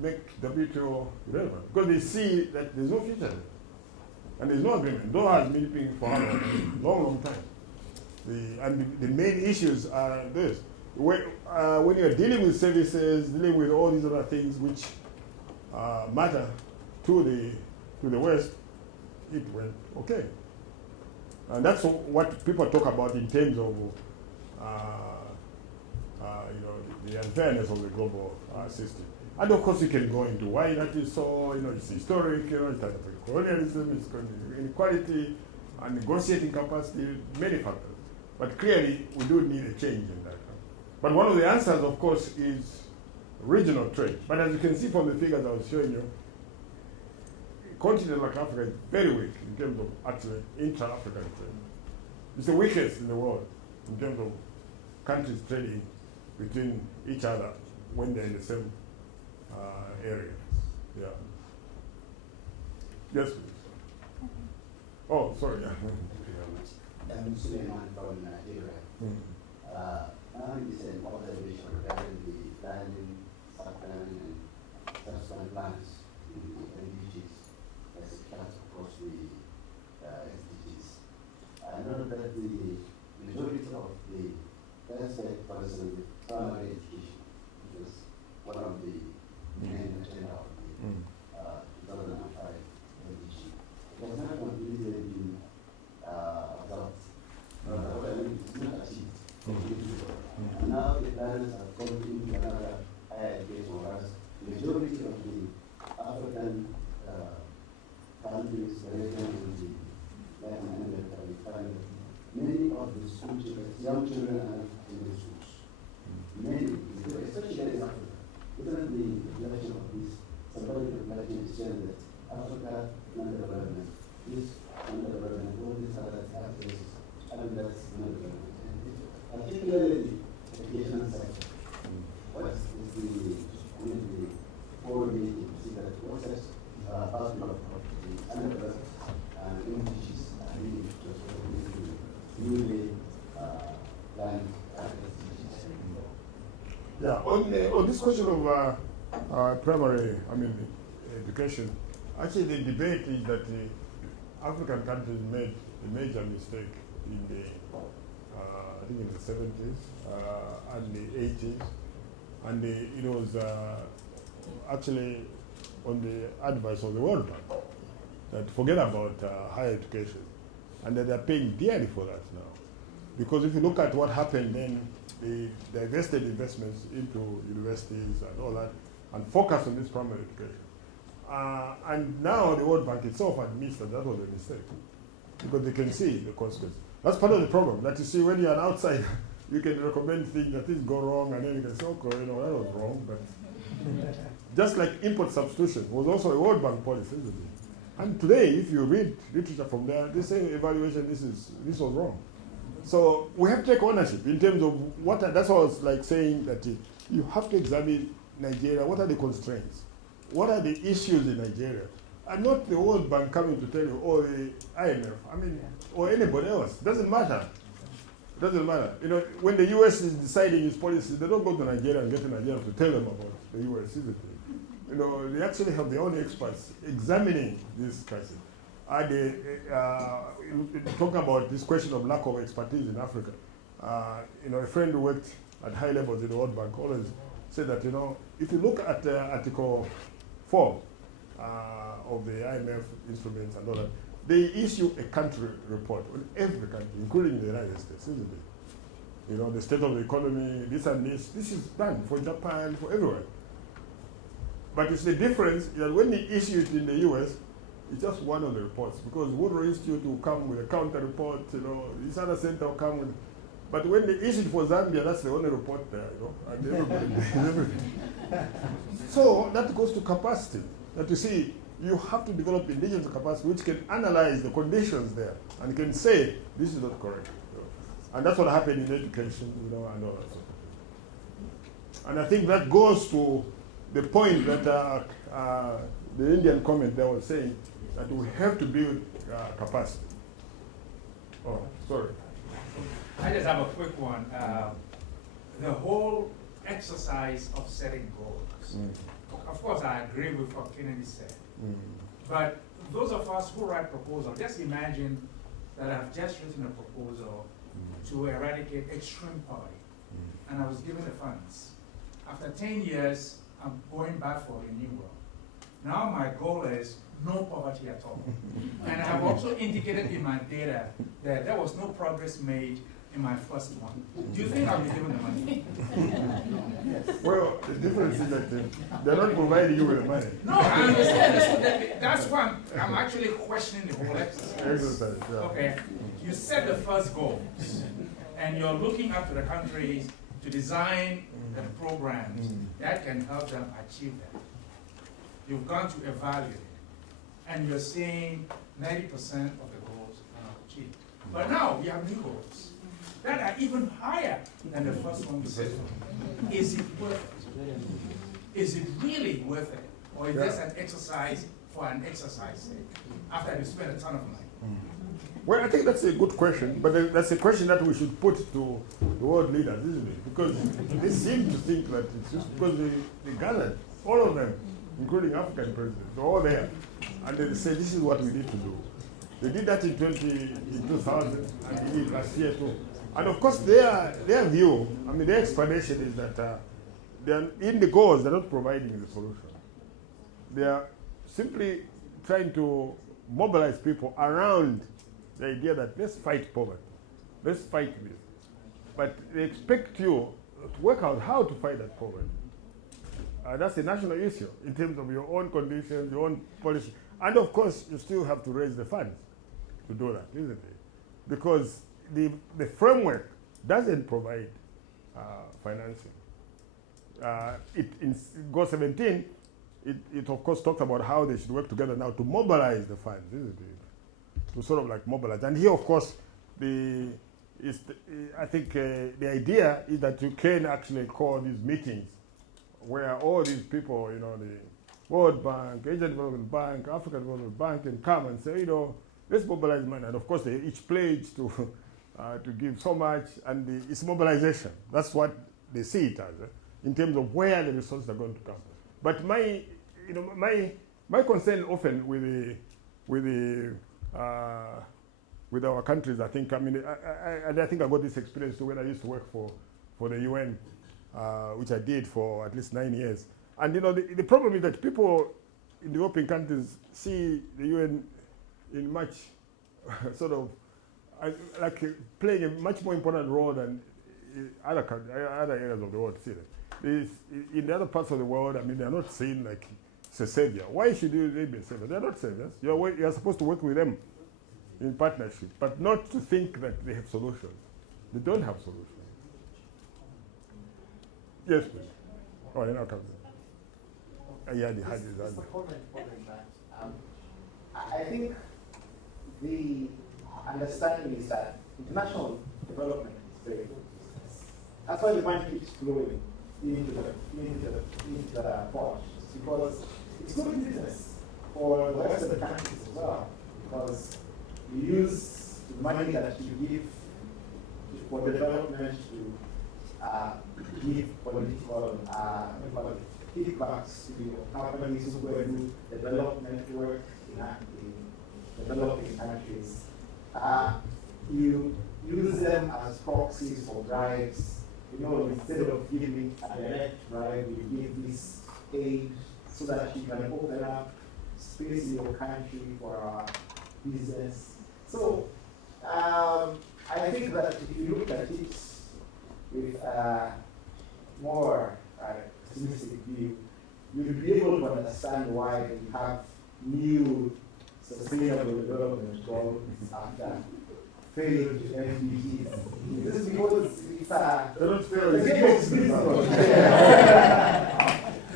make WTO relevant, because they see that there's no future there, and there's no agreement. Doha has been meeting for a long time. The main issues are this. When you're dealing with services, dealing with all these other things which matter to the West, it went okay. And that's what people talk about in terms of the unfairness of the global system. And of course you can go into why that is so, it's historic, it's type of colonialism, it's inequality, and negotiating capacity, many factors. But clearly, we do need a change in that. But one of the answers, of course, is regional trade. But as you can see from the figures I was showing you, a continent like Africa is very weak in terms of actually intra-African trade. It's the weakest in the world in terms of countries trading between each other when they're in the same area. Yeah. Yes, please. Oh, sorry. Yeah. I'm Suleiman from Nigeria. My recent observation regarding the planning, sub-planning, and subsequent plans in the NDGs as a class across the SDGs. I know that the majority of the, let's say, for example, primary education, which was one of the main agenda of the 2005 NDG, it has not completely been adopted. It's not achieved. And now the plans are coming into another higher education, whereas the majority of the African countries, the region, and the Latin America, we find that many of the school children, young children are in the schools. Many, especially in Africa. Even the reflection of this, somebody reflection is saying that Africa underdevelopment, this underdevelopment, all these other factors, and that's underdevelopment. Particularly the education sector. What is the forward meeting to see that what is part of the underdeveloped and industries are really just newly planned SDGs. Yeah, on this question of primary, education, actually the debate is that the African countries made a major mistake in the I think in the 70s and the 80s, and it was actually on the advice of the World Bank, that forget about higher education, and that they're paying dearly for that now. Because if you look at what happened then, they divested investments into universities and all that, and focused on this primary education. And now the World Bank itself admits that that was a mistake, because they can see the consequences. That's part of the problem, that you see when you're an outsider, you can recommend things that things go wrong, and then you can say, okay, that was wrong, but just like import substitution was also a World Bank policy, isn't it? And today, if you read literature from there, they say evaluation, this was wrong. So we have to take ownership in terms of what, that's what I was like saying, that you have to examine Nigeria, what are the constraints? What are the issues in Nigeria? And not the World Bank coming to tell you, or the IMF, or anybody else. Doesn't matter. Doesn't matter. You know, when the US is deciding its policies, they don't go to Nigeria and get the Nigerians to tell them about the US, isn't it? You know, they actually have their own experts examining this crisis. And they talk about this question of lack of expertise in Africa. You know, a friend who worked at high levels in the World Bank always said that, you know, if you look at Article 4 of the IMF instruments and all that, they issue a country report on every country, including the United States, isn't it? You know, the state of the economy, this and this. This is done for Japan, for everywhere. But it's the difference that when they issue it in the US, it's just one of the reports, because Woodrow Institute will come with a counter report, you know, this other center will come with. But when they issue it for Zambia, that's the only report there, you know, and everybody. So that goes to capacity. That you see, you have to develop indigenous capacity which can analyze the conditions there and can say this is not correct. You know. And that's what happened in education, you know, and all that sort of thing. And I think that goes to the point that the Indian comment there was saying, that we have to build capacity. Oh, sorry. I just have a quick one. The whole exercise of setting goals. Of course, I agree with what Kennedy said. But those of us who write proposals, just imagine that I've just written a proposal to eradicate extreme poverty, and I was given the funds. After 10 years, I'm going back for renewal. Now my goal is no poverty at all. And I have also indicated in my data that there was no progress made in my first one. Do you think I'll be given the money? Well, the difference is that they're not providing you with the money. No, I understand. So that's why I'm actually questioning the whole exercise. Yeah. Okay, you set the first goals, and you're looking up to the countries to design the programs that can help them achieve that. You've gone to evaluate, and you're saying 90% of the goals are not achieved. But now we have new goals that are even higher than the first one we set. Is it worth it? Is it really worth it? Or is this an exercise for an exercise sake after you spend a ton of money? Well, I think that's a good question, but that's a question that we should put to the world leaders, isn't it? Because they seem to think that it's just because they gathered, all of them, including African presidents, they're all there, and they say this is what we need to do. They did that in 2000, and they did last year too. And of course, their view, their explanation is that they're in the goals, they're not providing the solution. They are simply trying to mobilize people around the idea that let's fight poverty, let's fight this. But they expect you to work out how to fight that poverty. That's a national issue in terms of your own conditions, your own policy. And of course, you still have to raise the funds to do that, isn't it? Because the framework doesn't provide financing. In Go 17, it of course talks about how they should work together now to mobilize the funds, isn't it? To sort of like mobilize. And here, of course, I think the idea is that you can actually call these meetings where all these people, you know, the World Bank, Asian Development Bank, African Development Bank can come and say, you know, let's mobilize money. And of course, they each pledge to give so much, and it's mobilization. That's what they see it as, in terms of where the resources are going to come. But my concern often with our countries, I think, I think I got this experience too when I used to work for the UN, which I did for at least 9 years. And you know, the problem is that people in developing countries see the UN in much sort of like playing a much more important role than other other areas of the world. See that in the other parts of the world, I mean, they're not seen like it's a savior. Why should they be a savior? They're not saviors. You're supposed to work with them in partnership, but not to think that they have solutions. They don't have solutions. Yes, please. Oh, you're not coming. Yeah, the hard Just a comment following that. I think the understanding is that international development is very good business. That's why the money keeps flowing into the pot, because it's good business for the rest of the countries as well, because you use the money that you give for development to give political kickbacks to companies who go do development work in developing countries. You use them as proxies for bribes. You know, instead of giving a direct bribe, you give this aid so that you can open up space in your country for business. So I think that if you look at it with a more pessimistic view, you'll be able to understand why we have new sustainable development goals after failed MDGs. This is because it's a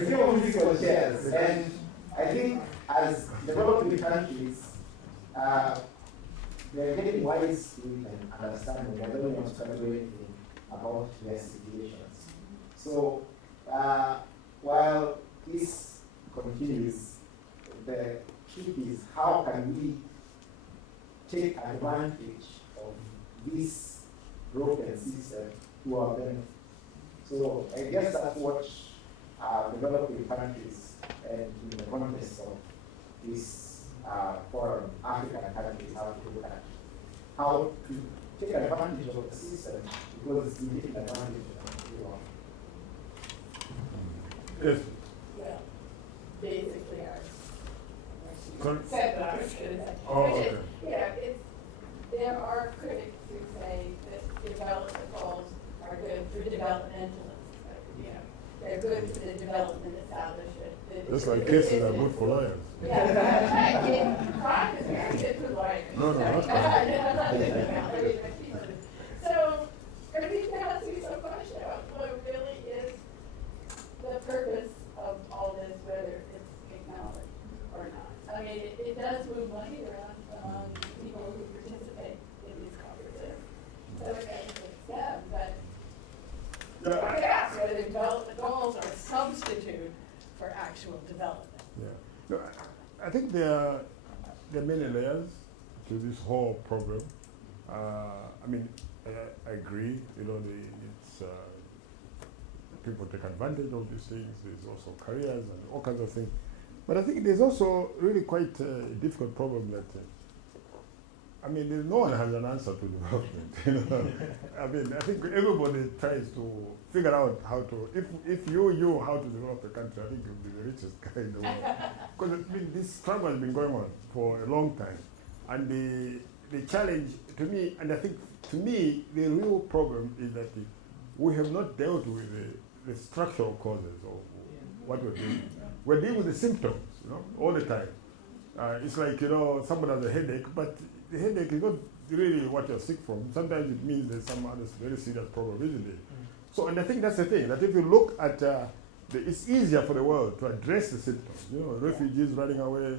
game of musical chairs. And I think as developing countries, they're getting wise and understanding. They don't want to do anything about their situations. So while this continues, the trick is how can we take advantage of this broken system to our benefit. So I guess that's what developing countries and in the context of this forum, African countries have to look at how to take advantage of the system, because we take advantage of everyone. Yes. Well, basically, Con- said what I was going to say. Oh, Which okay. is, there are critics who say that development goals are good for developmentalists. They're good for the development establishment. Just like cases are good for lawyers. Yeah, that's right. Yeah, crime is very good for lawyers. No, not So, I think there has to be some question about what really is the purpose of all this, whether it's acknowledged or not. I mean, it does move money around among people who participate in these conferences. So it benefits them, but I ask whether development goals are a substitute for actual development. Yeah. No, I think there are many layers to this whole program. I mean, I agree. You know, it's people take advantage of these things. There's also careers and all kinds of things. But I think there's also really quite a difficult problem that, I mean, no one has an answer to development. You know? I mean, I think everybody tries to figure out how to, if you knew how to develop a country, I think you'd be the richest guy in the world. Because I mean, this struggle has been going on for a long time. And the challenge to me, and I think to me, the real problem is that we have not dealt with the structural causes of what we're doing. We're dealing with the symptoms, you know, all the time. It's like, you know, someone has a headache, but the headache is not really what you're sick from. Sometimes it means there's some other very serious problem, isn't it? So, and I think that's the thing, that if you look at, it's easier for the world to address the symptoms. You know, refugees running away,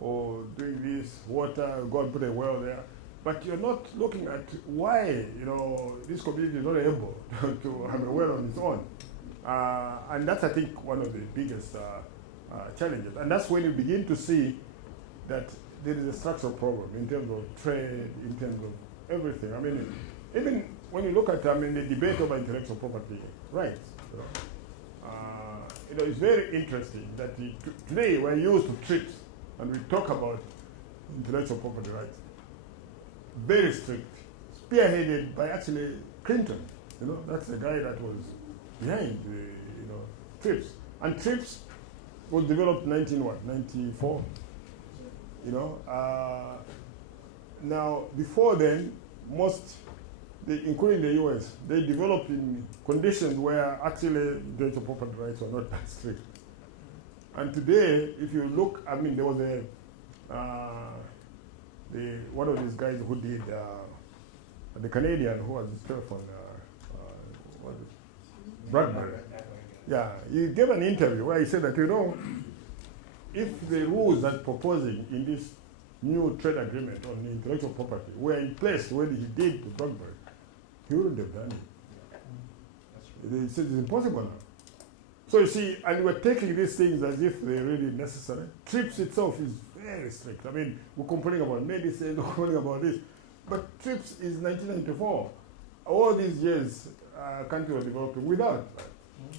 or doing this, water, go and put a well there. But you're not looking at why, you know, this community is not able to have a well on its own. And that's, I think, one of the biggest challenges. And that's when you begin to see that there is a structural problem in terms of trade, in terms of everything. I mean, even when you look at, I mean, the debate over intellectual property rights, you know, it's very interesting that today we're used to TRIPS, and we talk about intellectual property rights. Very strict, spearheaded by actually Clinton. You know, that's the guy that was behind the, you know, TRIPS. And TRIPS was developed 94. You know, now before then, including the US, they developed in conditions where actually intellectual property rights were not that strict. And today, if you look, I mean, there was one of these guys who did the Canadian who was the telephone, what is it? Bradbury. Yeah, he gave an interview where he said that, you know, if the rules that proposing in this new trade agreement on intellectual property were in place when he did to Bradbury, he wouldn't have done it. He said it's impossible now. So you see, and we're taking these things as if they're really necessary. TRIPS itself is very strict. I mean, we're complaining about medicine, we're complaining about this. But TRIPS is 1994. All these years, countries were developing without that.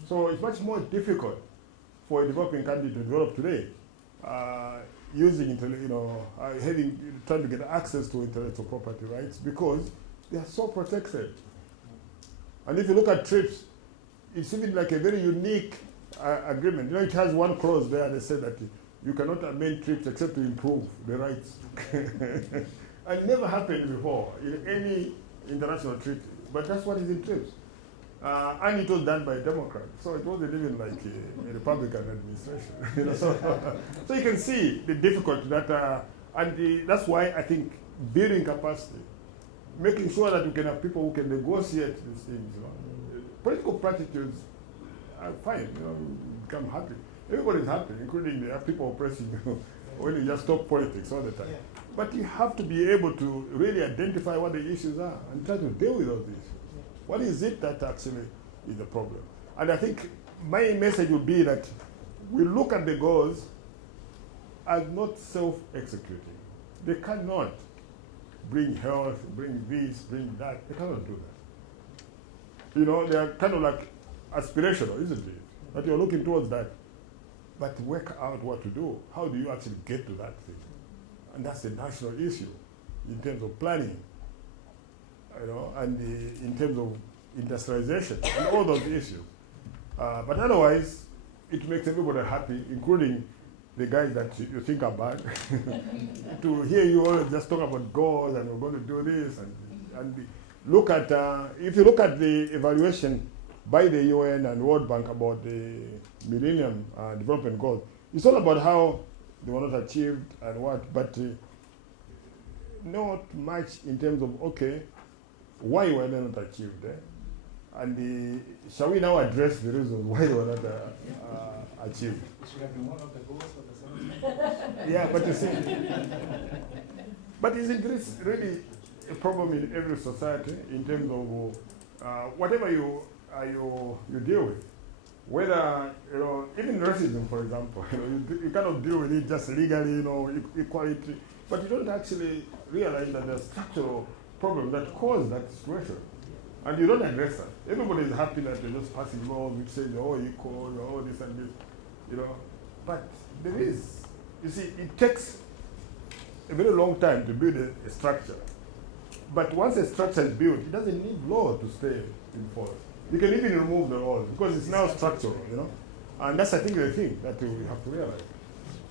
So it's much more difficult for a developing country to develop today, using trying to get access to intellectual property rights because they are so protected. And if you look at TRIPS, it's even like a very unique agreement. You know, it has one clause there that says that you cannot amend TRIPS except to improve the rights. And it never happened before in any international treaty, but that's what is in TRIPS. And it was done by a Democrat, so it wasn't even like a Republican administration. You know, so you can see the difficulty that, that's why I think building capacity, making sure that we can have people who can negotiate these things. You know, political platitudes are fine. You know, you become happy. Everybody's happy, including the people oppressing you when you just talk politics all the time. Yeah. But you have to be able to really identify what the issues are and try to deal with all these. What is it that actually is the problem? And I think my message would be that we look at the goals as not self-executing. They cannot bring health, bring this, bring that. They cannot do that. You know, they are kind of like aspirational, isn't it? That you're looking towards that. But work out what to do. How do you actually get to that thing? And that's a national issue in terms of planning. You know, and in terms of industrialization and all those issues. But otherwise, it makes everybody happy, including the guys that you think are bad. To hear you always just talk about goals and we're going to do this and look at, if you look at the evaluation by the UN and World Bank about the Millennium Development Goals, it's all about how they were not achieved and what, but not much in terms of, okay, why were they not achieved? And shall we now address the reasons why they were not achieved? It should have been one of the goals for the 70s. Yeah, but you see, but isn't this really a problem in every society in terms of whatever you deal with? Whether, you know, even racism, for example, you know, you cannot deal with it just legally, you know, equality, but you don't actually realize that there's structural problems that cause that situation. And you don't address that. Everybody is happy that you're just passing laws which say you're all equal, you're all this and this, you know. But there is, you see, it takes a very long time to build a structure. But once a structure is built, it doesn't need law to stay in force. You can even remove the laws because it's now structural, you know. And that's, I think, the thing that we have to realize.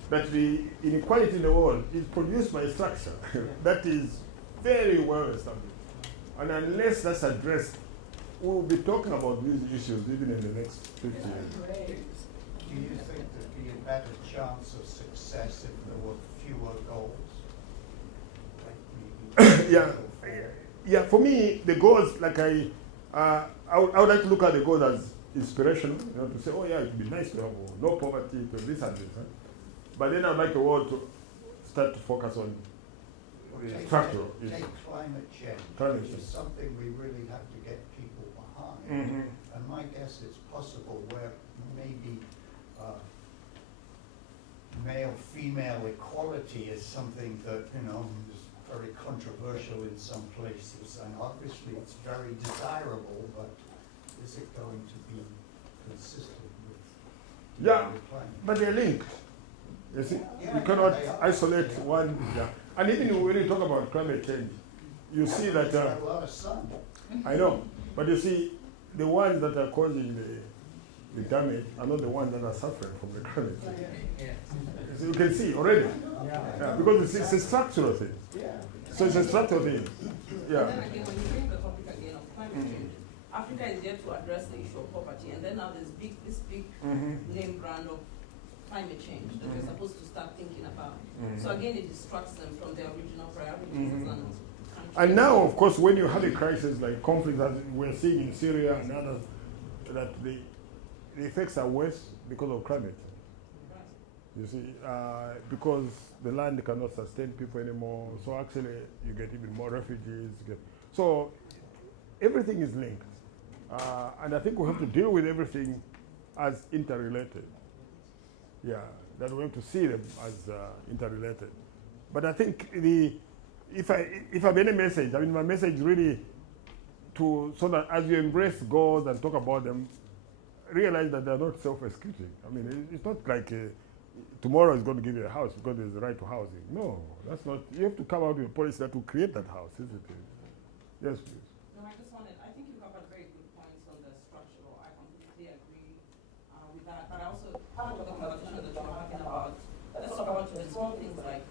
That the inequality in the world is produced by a structure that is very well established. And unless that's addressed, we'll be talking about these issues even in the next 50 years. Do you think there'd be a better chance of success if there were fewer goals? Yeah. For me, the goals, like I would like to look at the goals as inspirational. You know, to say, oh yeah, it'd be nice to have no poverty, to this and this. Huh? But then I'd like the world to start to focus on structural issues. Take climate change, which is something we really have to get people behind. Mm-hmm. And my guess it's possible where maybe male-female equality is something that, you know, is very controversial in some places, and obviously it's very desirable, but is it going to be consistent with climate? But they're linked. You see, Yeah, you cannot are. isolate one. Yeah. And even when you talk about climate change, you see that. A lot of sun. I know, but you see, the ones that are causing the damage are not the ones that are suffering from the climate change. Yeah. So you can see already. Yeah, because it's a structural thing. So it's a structural thing. Yeah. Then again, when you bring the topic again of climate change, Africa is there to address the issue of poverty, and then now there's this big name brand of climate change that we're supposed to start thinking about. So again, it distracts them from their original priorities as an country. And now, of course, when you have a crisis like conflict that we're seeing in Syria and others, that the effects are worse because of climate. You see, because the land cannot sustain people anymore, so actually you get even more refugees. So everything is linked. And I think we have to deal with everything as interrelated. Yeah, that we have to see them as interrelated. But I think if I have any message, I mean, my message really so that as you embrace goals and talk about them, realize that they're not self-executing. I mean, it's not like tomorrow is going to give you a house because there's the right to housing. No, that's not. You have to come out with a policy that will create that house, isn't it? Yes, please. No, I think you covered very good points on the structural. I completely agree with that. But I also, part of the conversation that you're talking about, let's talk about the small things like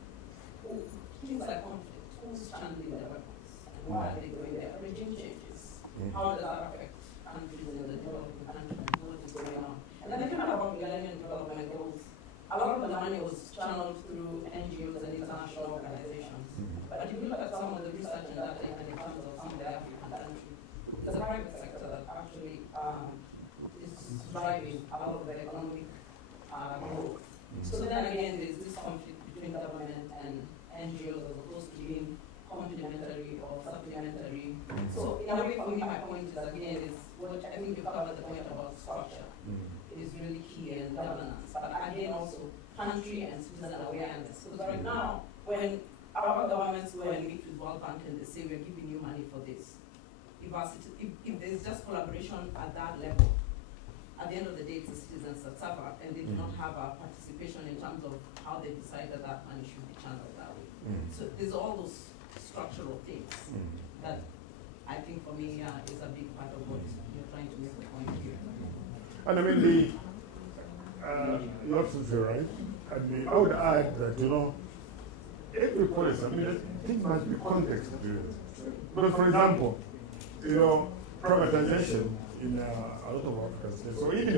conflict. Who's channeling their weapons? And why are they going there? Regime changes. How does that affect countries in the developing countries? What is going on? And then thinking about Millennium Development Goals, a lot of the money was channeled through NGOs and international organizations. But if you look at some of the research and data even in terms of some of the African countries, there's a private sector that actually is driving a lot of the economic growth. So then again, there's this conflict between government and NGOs as opposed to being complementary or supplementary. So in a way, for me, my point is again is what I think you covered the point about structure. It is really key in governance, but again also country and citizen awareness. Because right now, when our governments go and meet with World Bank and they say we're giving you money for this, if there's just collaboration at that level, at the end of the day, it's the citizens that suffer, and they do not have a participation in terms of how they decide that that money should be channeled that way. So there's all those structural things that I think for me is a big part of what you're trying to make the point here. And I mean, you're absolutely right. And I would add that, every policy, I mean, things must be context driven. But for example, privatization in a lot of African states, so even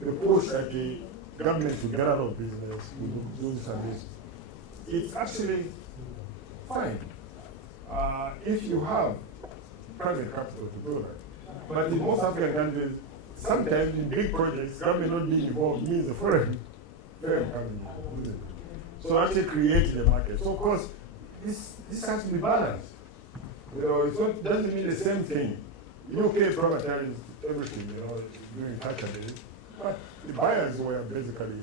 the push that the government to get out of business, we do this and this, it's actually fine if you have private capital to do that. But in most African countries, sometimes in big projects, government not being involved means the foreign coming in. So actually creating a market. So of course, this has to be balanced. It doesn't mean the same thing. UK privatized everything, during Thatcher days. But the buyers were basically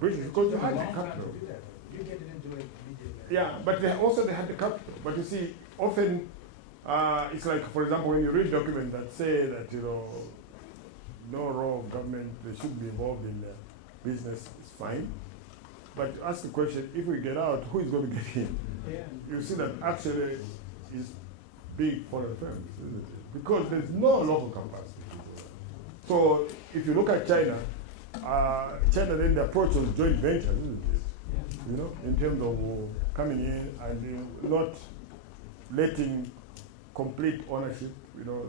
British because they had the capital. You get it into it. Yeah, but they had the capital. But you see, often it's like, for example, when you read documents that say that no role of government, they should be involved in business, it's fine. But ask the question, if we get out, who is going to get in? Yeah. You see that actually is big foreign firms, isn't it? Because there's no local capacity. So if you look at China, then the approach was joint venture, isn't it? In terms of coming in and not letting complete ownership,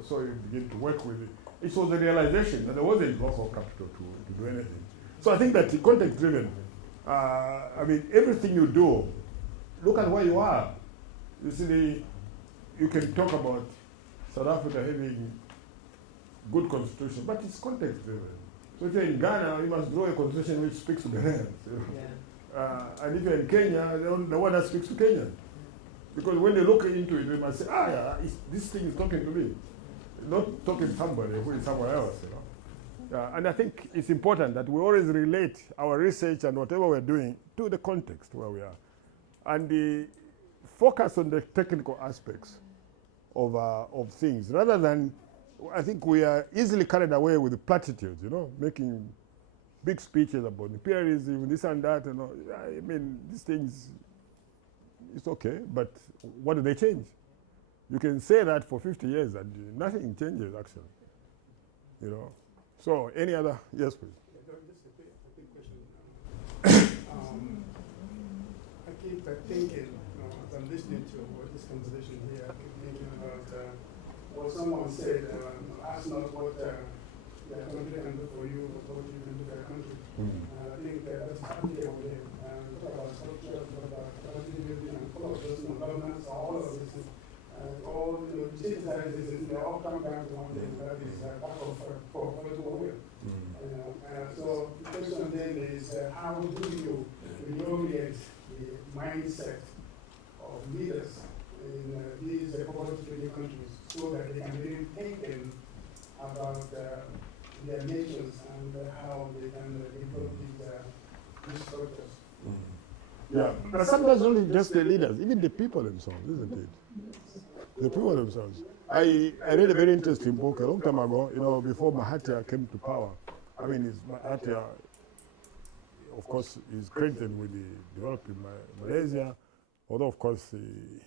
so you begin to work with it. It was a realization that there wasn't local capital to do anything. So I think that context driven, everything you do, look at where you are. You see, you can talk about South Africa having good constitution, but it's context driven. So if you're in Ghana, you must draw a constitution which speaks to Ghanaians. And if you're in Kenya, the one that speaks to Kenyans. Because when they look into it, they must say, this thing is talking to me. Not talking to somebody who is somewhere else. And I think it's important that we always relate our research and whatever we're doing to the context where we are. And the focus on the technical aspects of things, rather than, I think we are easily carried away with the platitudes, making big speeches about imperialism, this and that. These things, it's okay, but what do they change? You can say that for 50 years and nothing changes, actually. So any other? Yes, please. Just a quick question. I keep thinking, as I'm listening to this conversation here, I keep thinking about what someone said, ask not what their country can do for you, but what you can do for your country. I think that's happening over there. Talk about structure, talk about capacity building, and of course, just governance, all of this is, all, citizens, they all come down to one thing, that is back for political will. So the question then is, how do you reorient the mindset of leaders in these poverty-stricken countries so that they can really think about their nations and how they can develop these structures? Yeah, but sometimes only just the leaders, even the people themselves, isn't it? The people themselves. I read a very interesting book a long time ago, before Mahathir came to power. I mean, Mahathir, of course, is credited with the developing Malaysia, although, of course,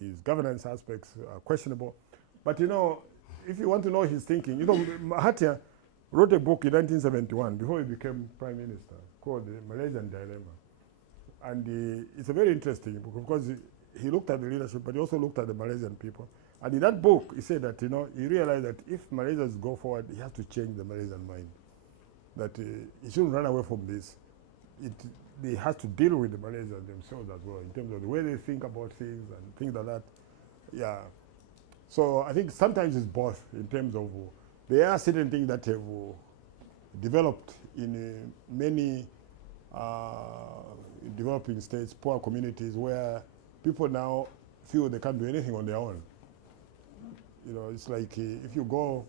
his governance aspects are questionable. But, if you want to know his thinking, Mahathir wrote a book in 1971 before he became prime minister called The Malaysian Dilemma. And it's a very interesting book because he looked at the leadership, but he also looked at the Malaysian people. And in that book, he said that, he realized that if Malaysians go forward, he has to change the Malaysian mind. That he shouldn't run away from this. They have to deal with the Malaysians themselves as well, in terms of the way they think about things and things like that. Yeah. So I think sometimes it's both, in terms of, there are certain things that have developed in many developing states, poor communities, where people now feel they can't do anything on their own. It's like if you go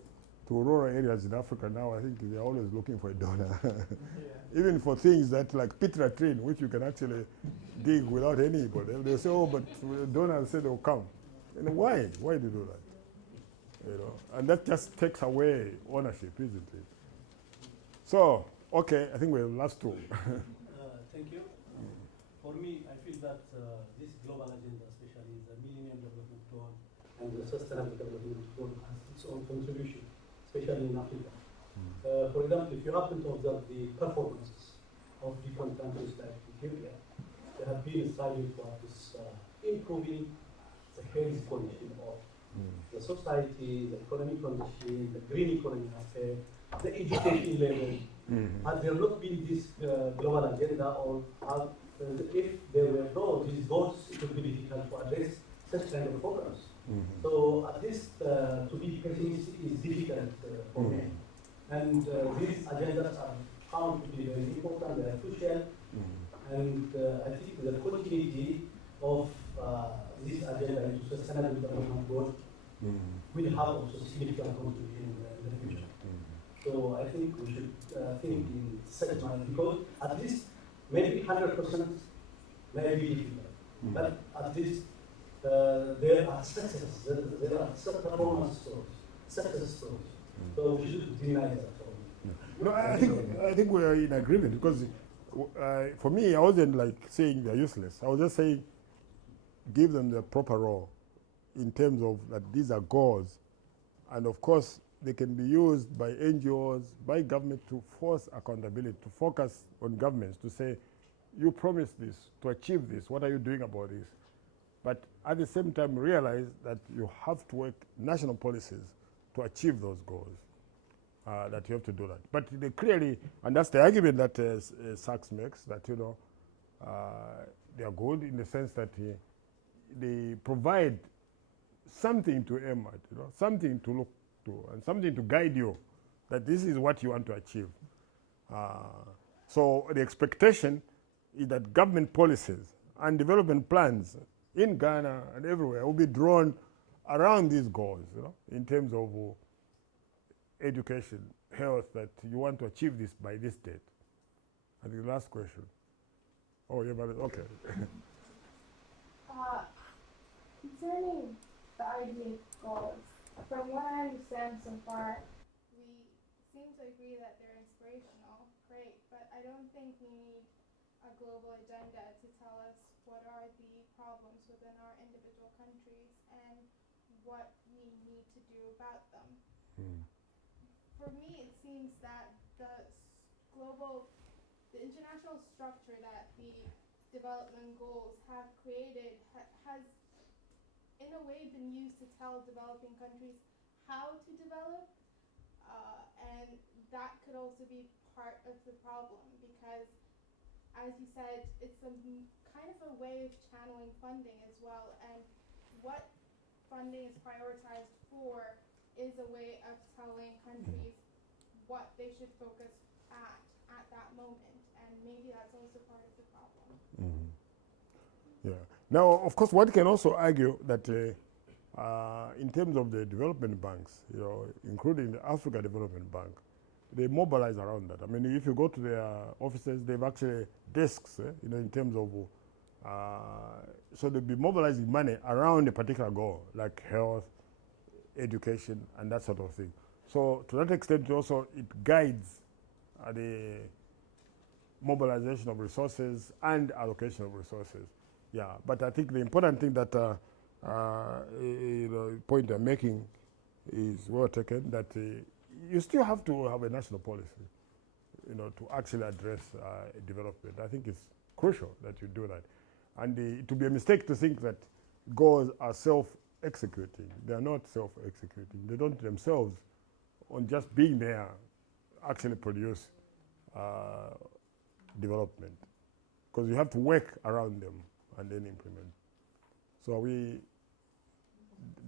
to rural areas in Africa now, I think they're always looking for a donor. Even for things that like pit latrine, which you can actually dig without anybody. They say, oh, but donors say they'll come. And why? Why do you do that? And that just takes away ownership, isn't it? So, okay, I think we have last two. Thank you. For me, I feel that this global agenda, especially the Millennium Development Goal and the Sustainable Development Goal, has its own contribution, especially in Africa. For example, if you happen to observe the performances of different countries like Ethiopia, they have been striving for this improving the health condition of the society, the economic condition, the green economy aspect, the education level. Had there not been this global agenda, or if there were no these goals, it would be difficult to address such kind of programs. So at least to be pessimist is difficult for me. And these agendas are found to be very important, they are crucial, and I think the continuity of this agenda into sustainable development goal will have also significant contribution in the future. So I think we should think in such manner, because at least maybe 100% may be difficult, but at least there are successes, there are performance stories, success stories. So we should deny that. No, I think we are in agreement, because for me, I wasn't like saying they're useless. I was just saying give them the proper role in terms of that these are goals, and of course they can be used by NGOs, by government to force accountability, to focus on governments, to say, you promised this, to achieve this, what are you doing about this? But at the same time realize that you have to work national policies to achieve those goals, that you have to do that. But they clearly, and that's the argument that Sachs makes, that they are good in the sense that they provide something to aim at, something to look to, and something to guide you, that this is what you want to achieve. So the expectation is that government policies and development plans in Ghana and everywhere will be drawn around these goals, in terms of education, health, that you want to achieve this by this date. And the last question. Oh, yeah, but okay. Concerning the RDA goals, from what I understand so far, we seem to agree that they're inspirational, great, but I don't think we need a global agenda to tell us what are the problems within our individual countries and what we need to do about them. For me, it seems that the international structure that the development goals have created has in a way been used to tell developing countries how to develop, and that could also be part of the problem because, as you said, it's kind of a way of channeling funding as well, and what funding is prioritized for is a way of telling countries what they should focus at that moment, and maybe that's also part of the problem. Mm-hmm. Yeah. Now, of course, one can also argue that in terms of the development banks, including the Africa Development Bank, they mobilize around that. I mean, if you go to their offices, they've actually desks, in terms of, so they'll be mobilizing money around a particular goal, like health, education, and that sort of thing. So to that extent, also it guides the mobilization of resources and allocation of resources. Yeah, but I think the important thing that point I'm making is well taken, that you still have to have a national policy, to actually address development. I think it's crucial that you do that. And it would be a mistake to think that goals are self-executing. They are not self-executing. They don't themselves, on just being there, actually produce development. Because you have to work around them and then implement. So are we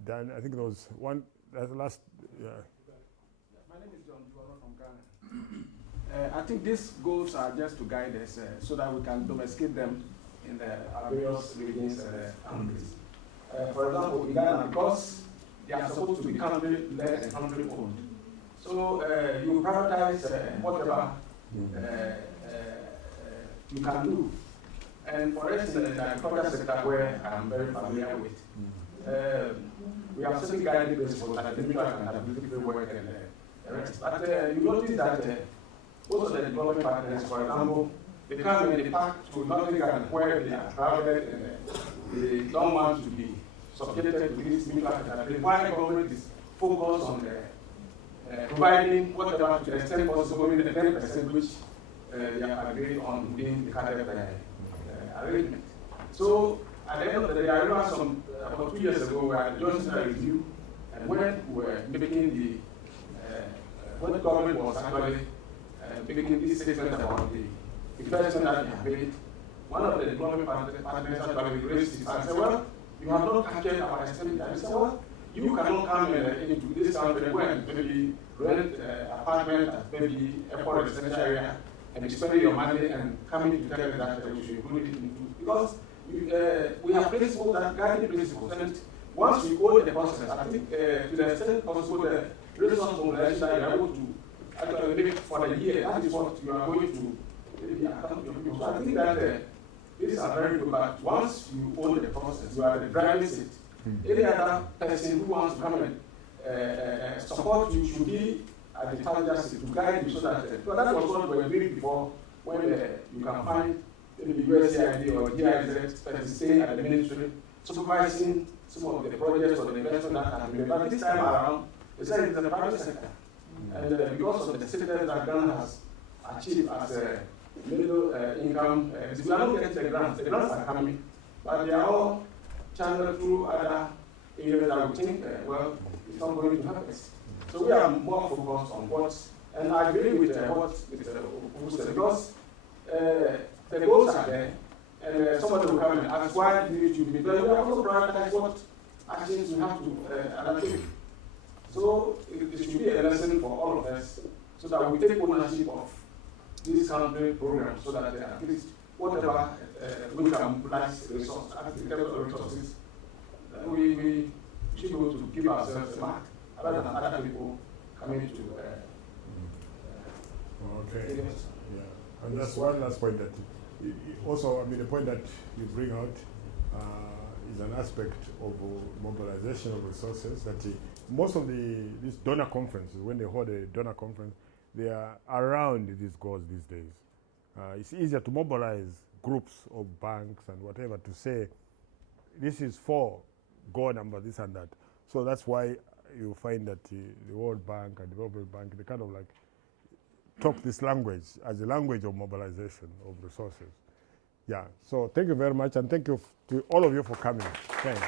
done? I think there was one last, yeah. My name is John Ndulo from Ghana. I think these goals are just to guide us so that we can domesticate them in our various regions and countries. For example, in Ghana, because they are supposed to be country-led and country-owned, so you prioritize whatever you can do. And for instance, in the agriculture sector, where I'm very familiar with, we have certain guiding principles like the mutual accountability framework and the rest. But you notice that most of the development partners, for example, they come in the pack to Northern Ghana where they are crowded and they don't want to be subjected to this mutual accountability. Why government is focused on providing whatever to the extent possible, maybe the 10% which they have agreed on within the CADEP arrangement. So at the end of the day, I remember about 2 years ago, we had a joint review, and when we were making when the government was actually making this statement about the investment that they have made, one of the development partners actually raised his hand and said, well, you have not captured our expenditure. I said, well, you cannot come into this country and go and maybe rent an apartment at maybe airport residential area and be spending your money and coming to tell us that you should include it into, because we have principles, that guiding principles, and once we go the process, I think to the extent possible, the resource mobilization that you are able to actually make for the year, that is what you are going to account your people. So I think that these are very good, but once you own the process, you are the driving seat. Any other person who wants to come and support you should be at the passenger seat to guide you so that, so that was what we were doing before, when you can find maybe USAID or GIZ person staying at the ministry, supervising some of the projects or the investment that have been made. But this time around, it's in the private sector. And because of the status that Ghana has achieved as a middle income, we are not getting the grants. The grants are coming, but they are all channeled through other areas that we think, well, it's not going to help us. So we are more focused on what, and I agree with what Mr. said, because the goals are there, and somebody will come and ask why do you need to be, but we have also prioritized what actions we have to undertake. So it should be a lesson for all of us, so that we take ownership of this country program, so that at least whatever we can mobilize resources, we should be able to give ourselves a mark, rather than other people coming to. Okay. Yeah, and that's one last point that also, I mean, the point that you bring out is an aspect of mobilization of resources. That most of these donor conferences, when they hold a donor conference, they are around these goals these days. It's easier to mobilize groups of banks and whatever to say, this is for goal number, this and that. So that's why you find that the World Bank and Development Bank, they kind of like talk this language as a language of mobilization of resources. Yeah, so thank you very much, and thank you to all of you for coming. Thanks.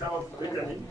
Now, Benjamin,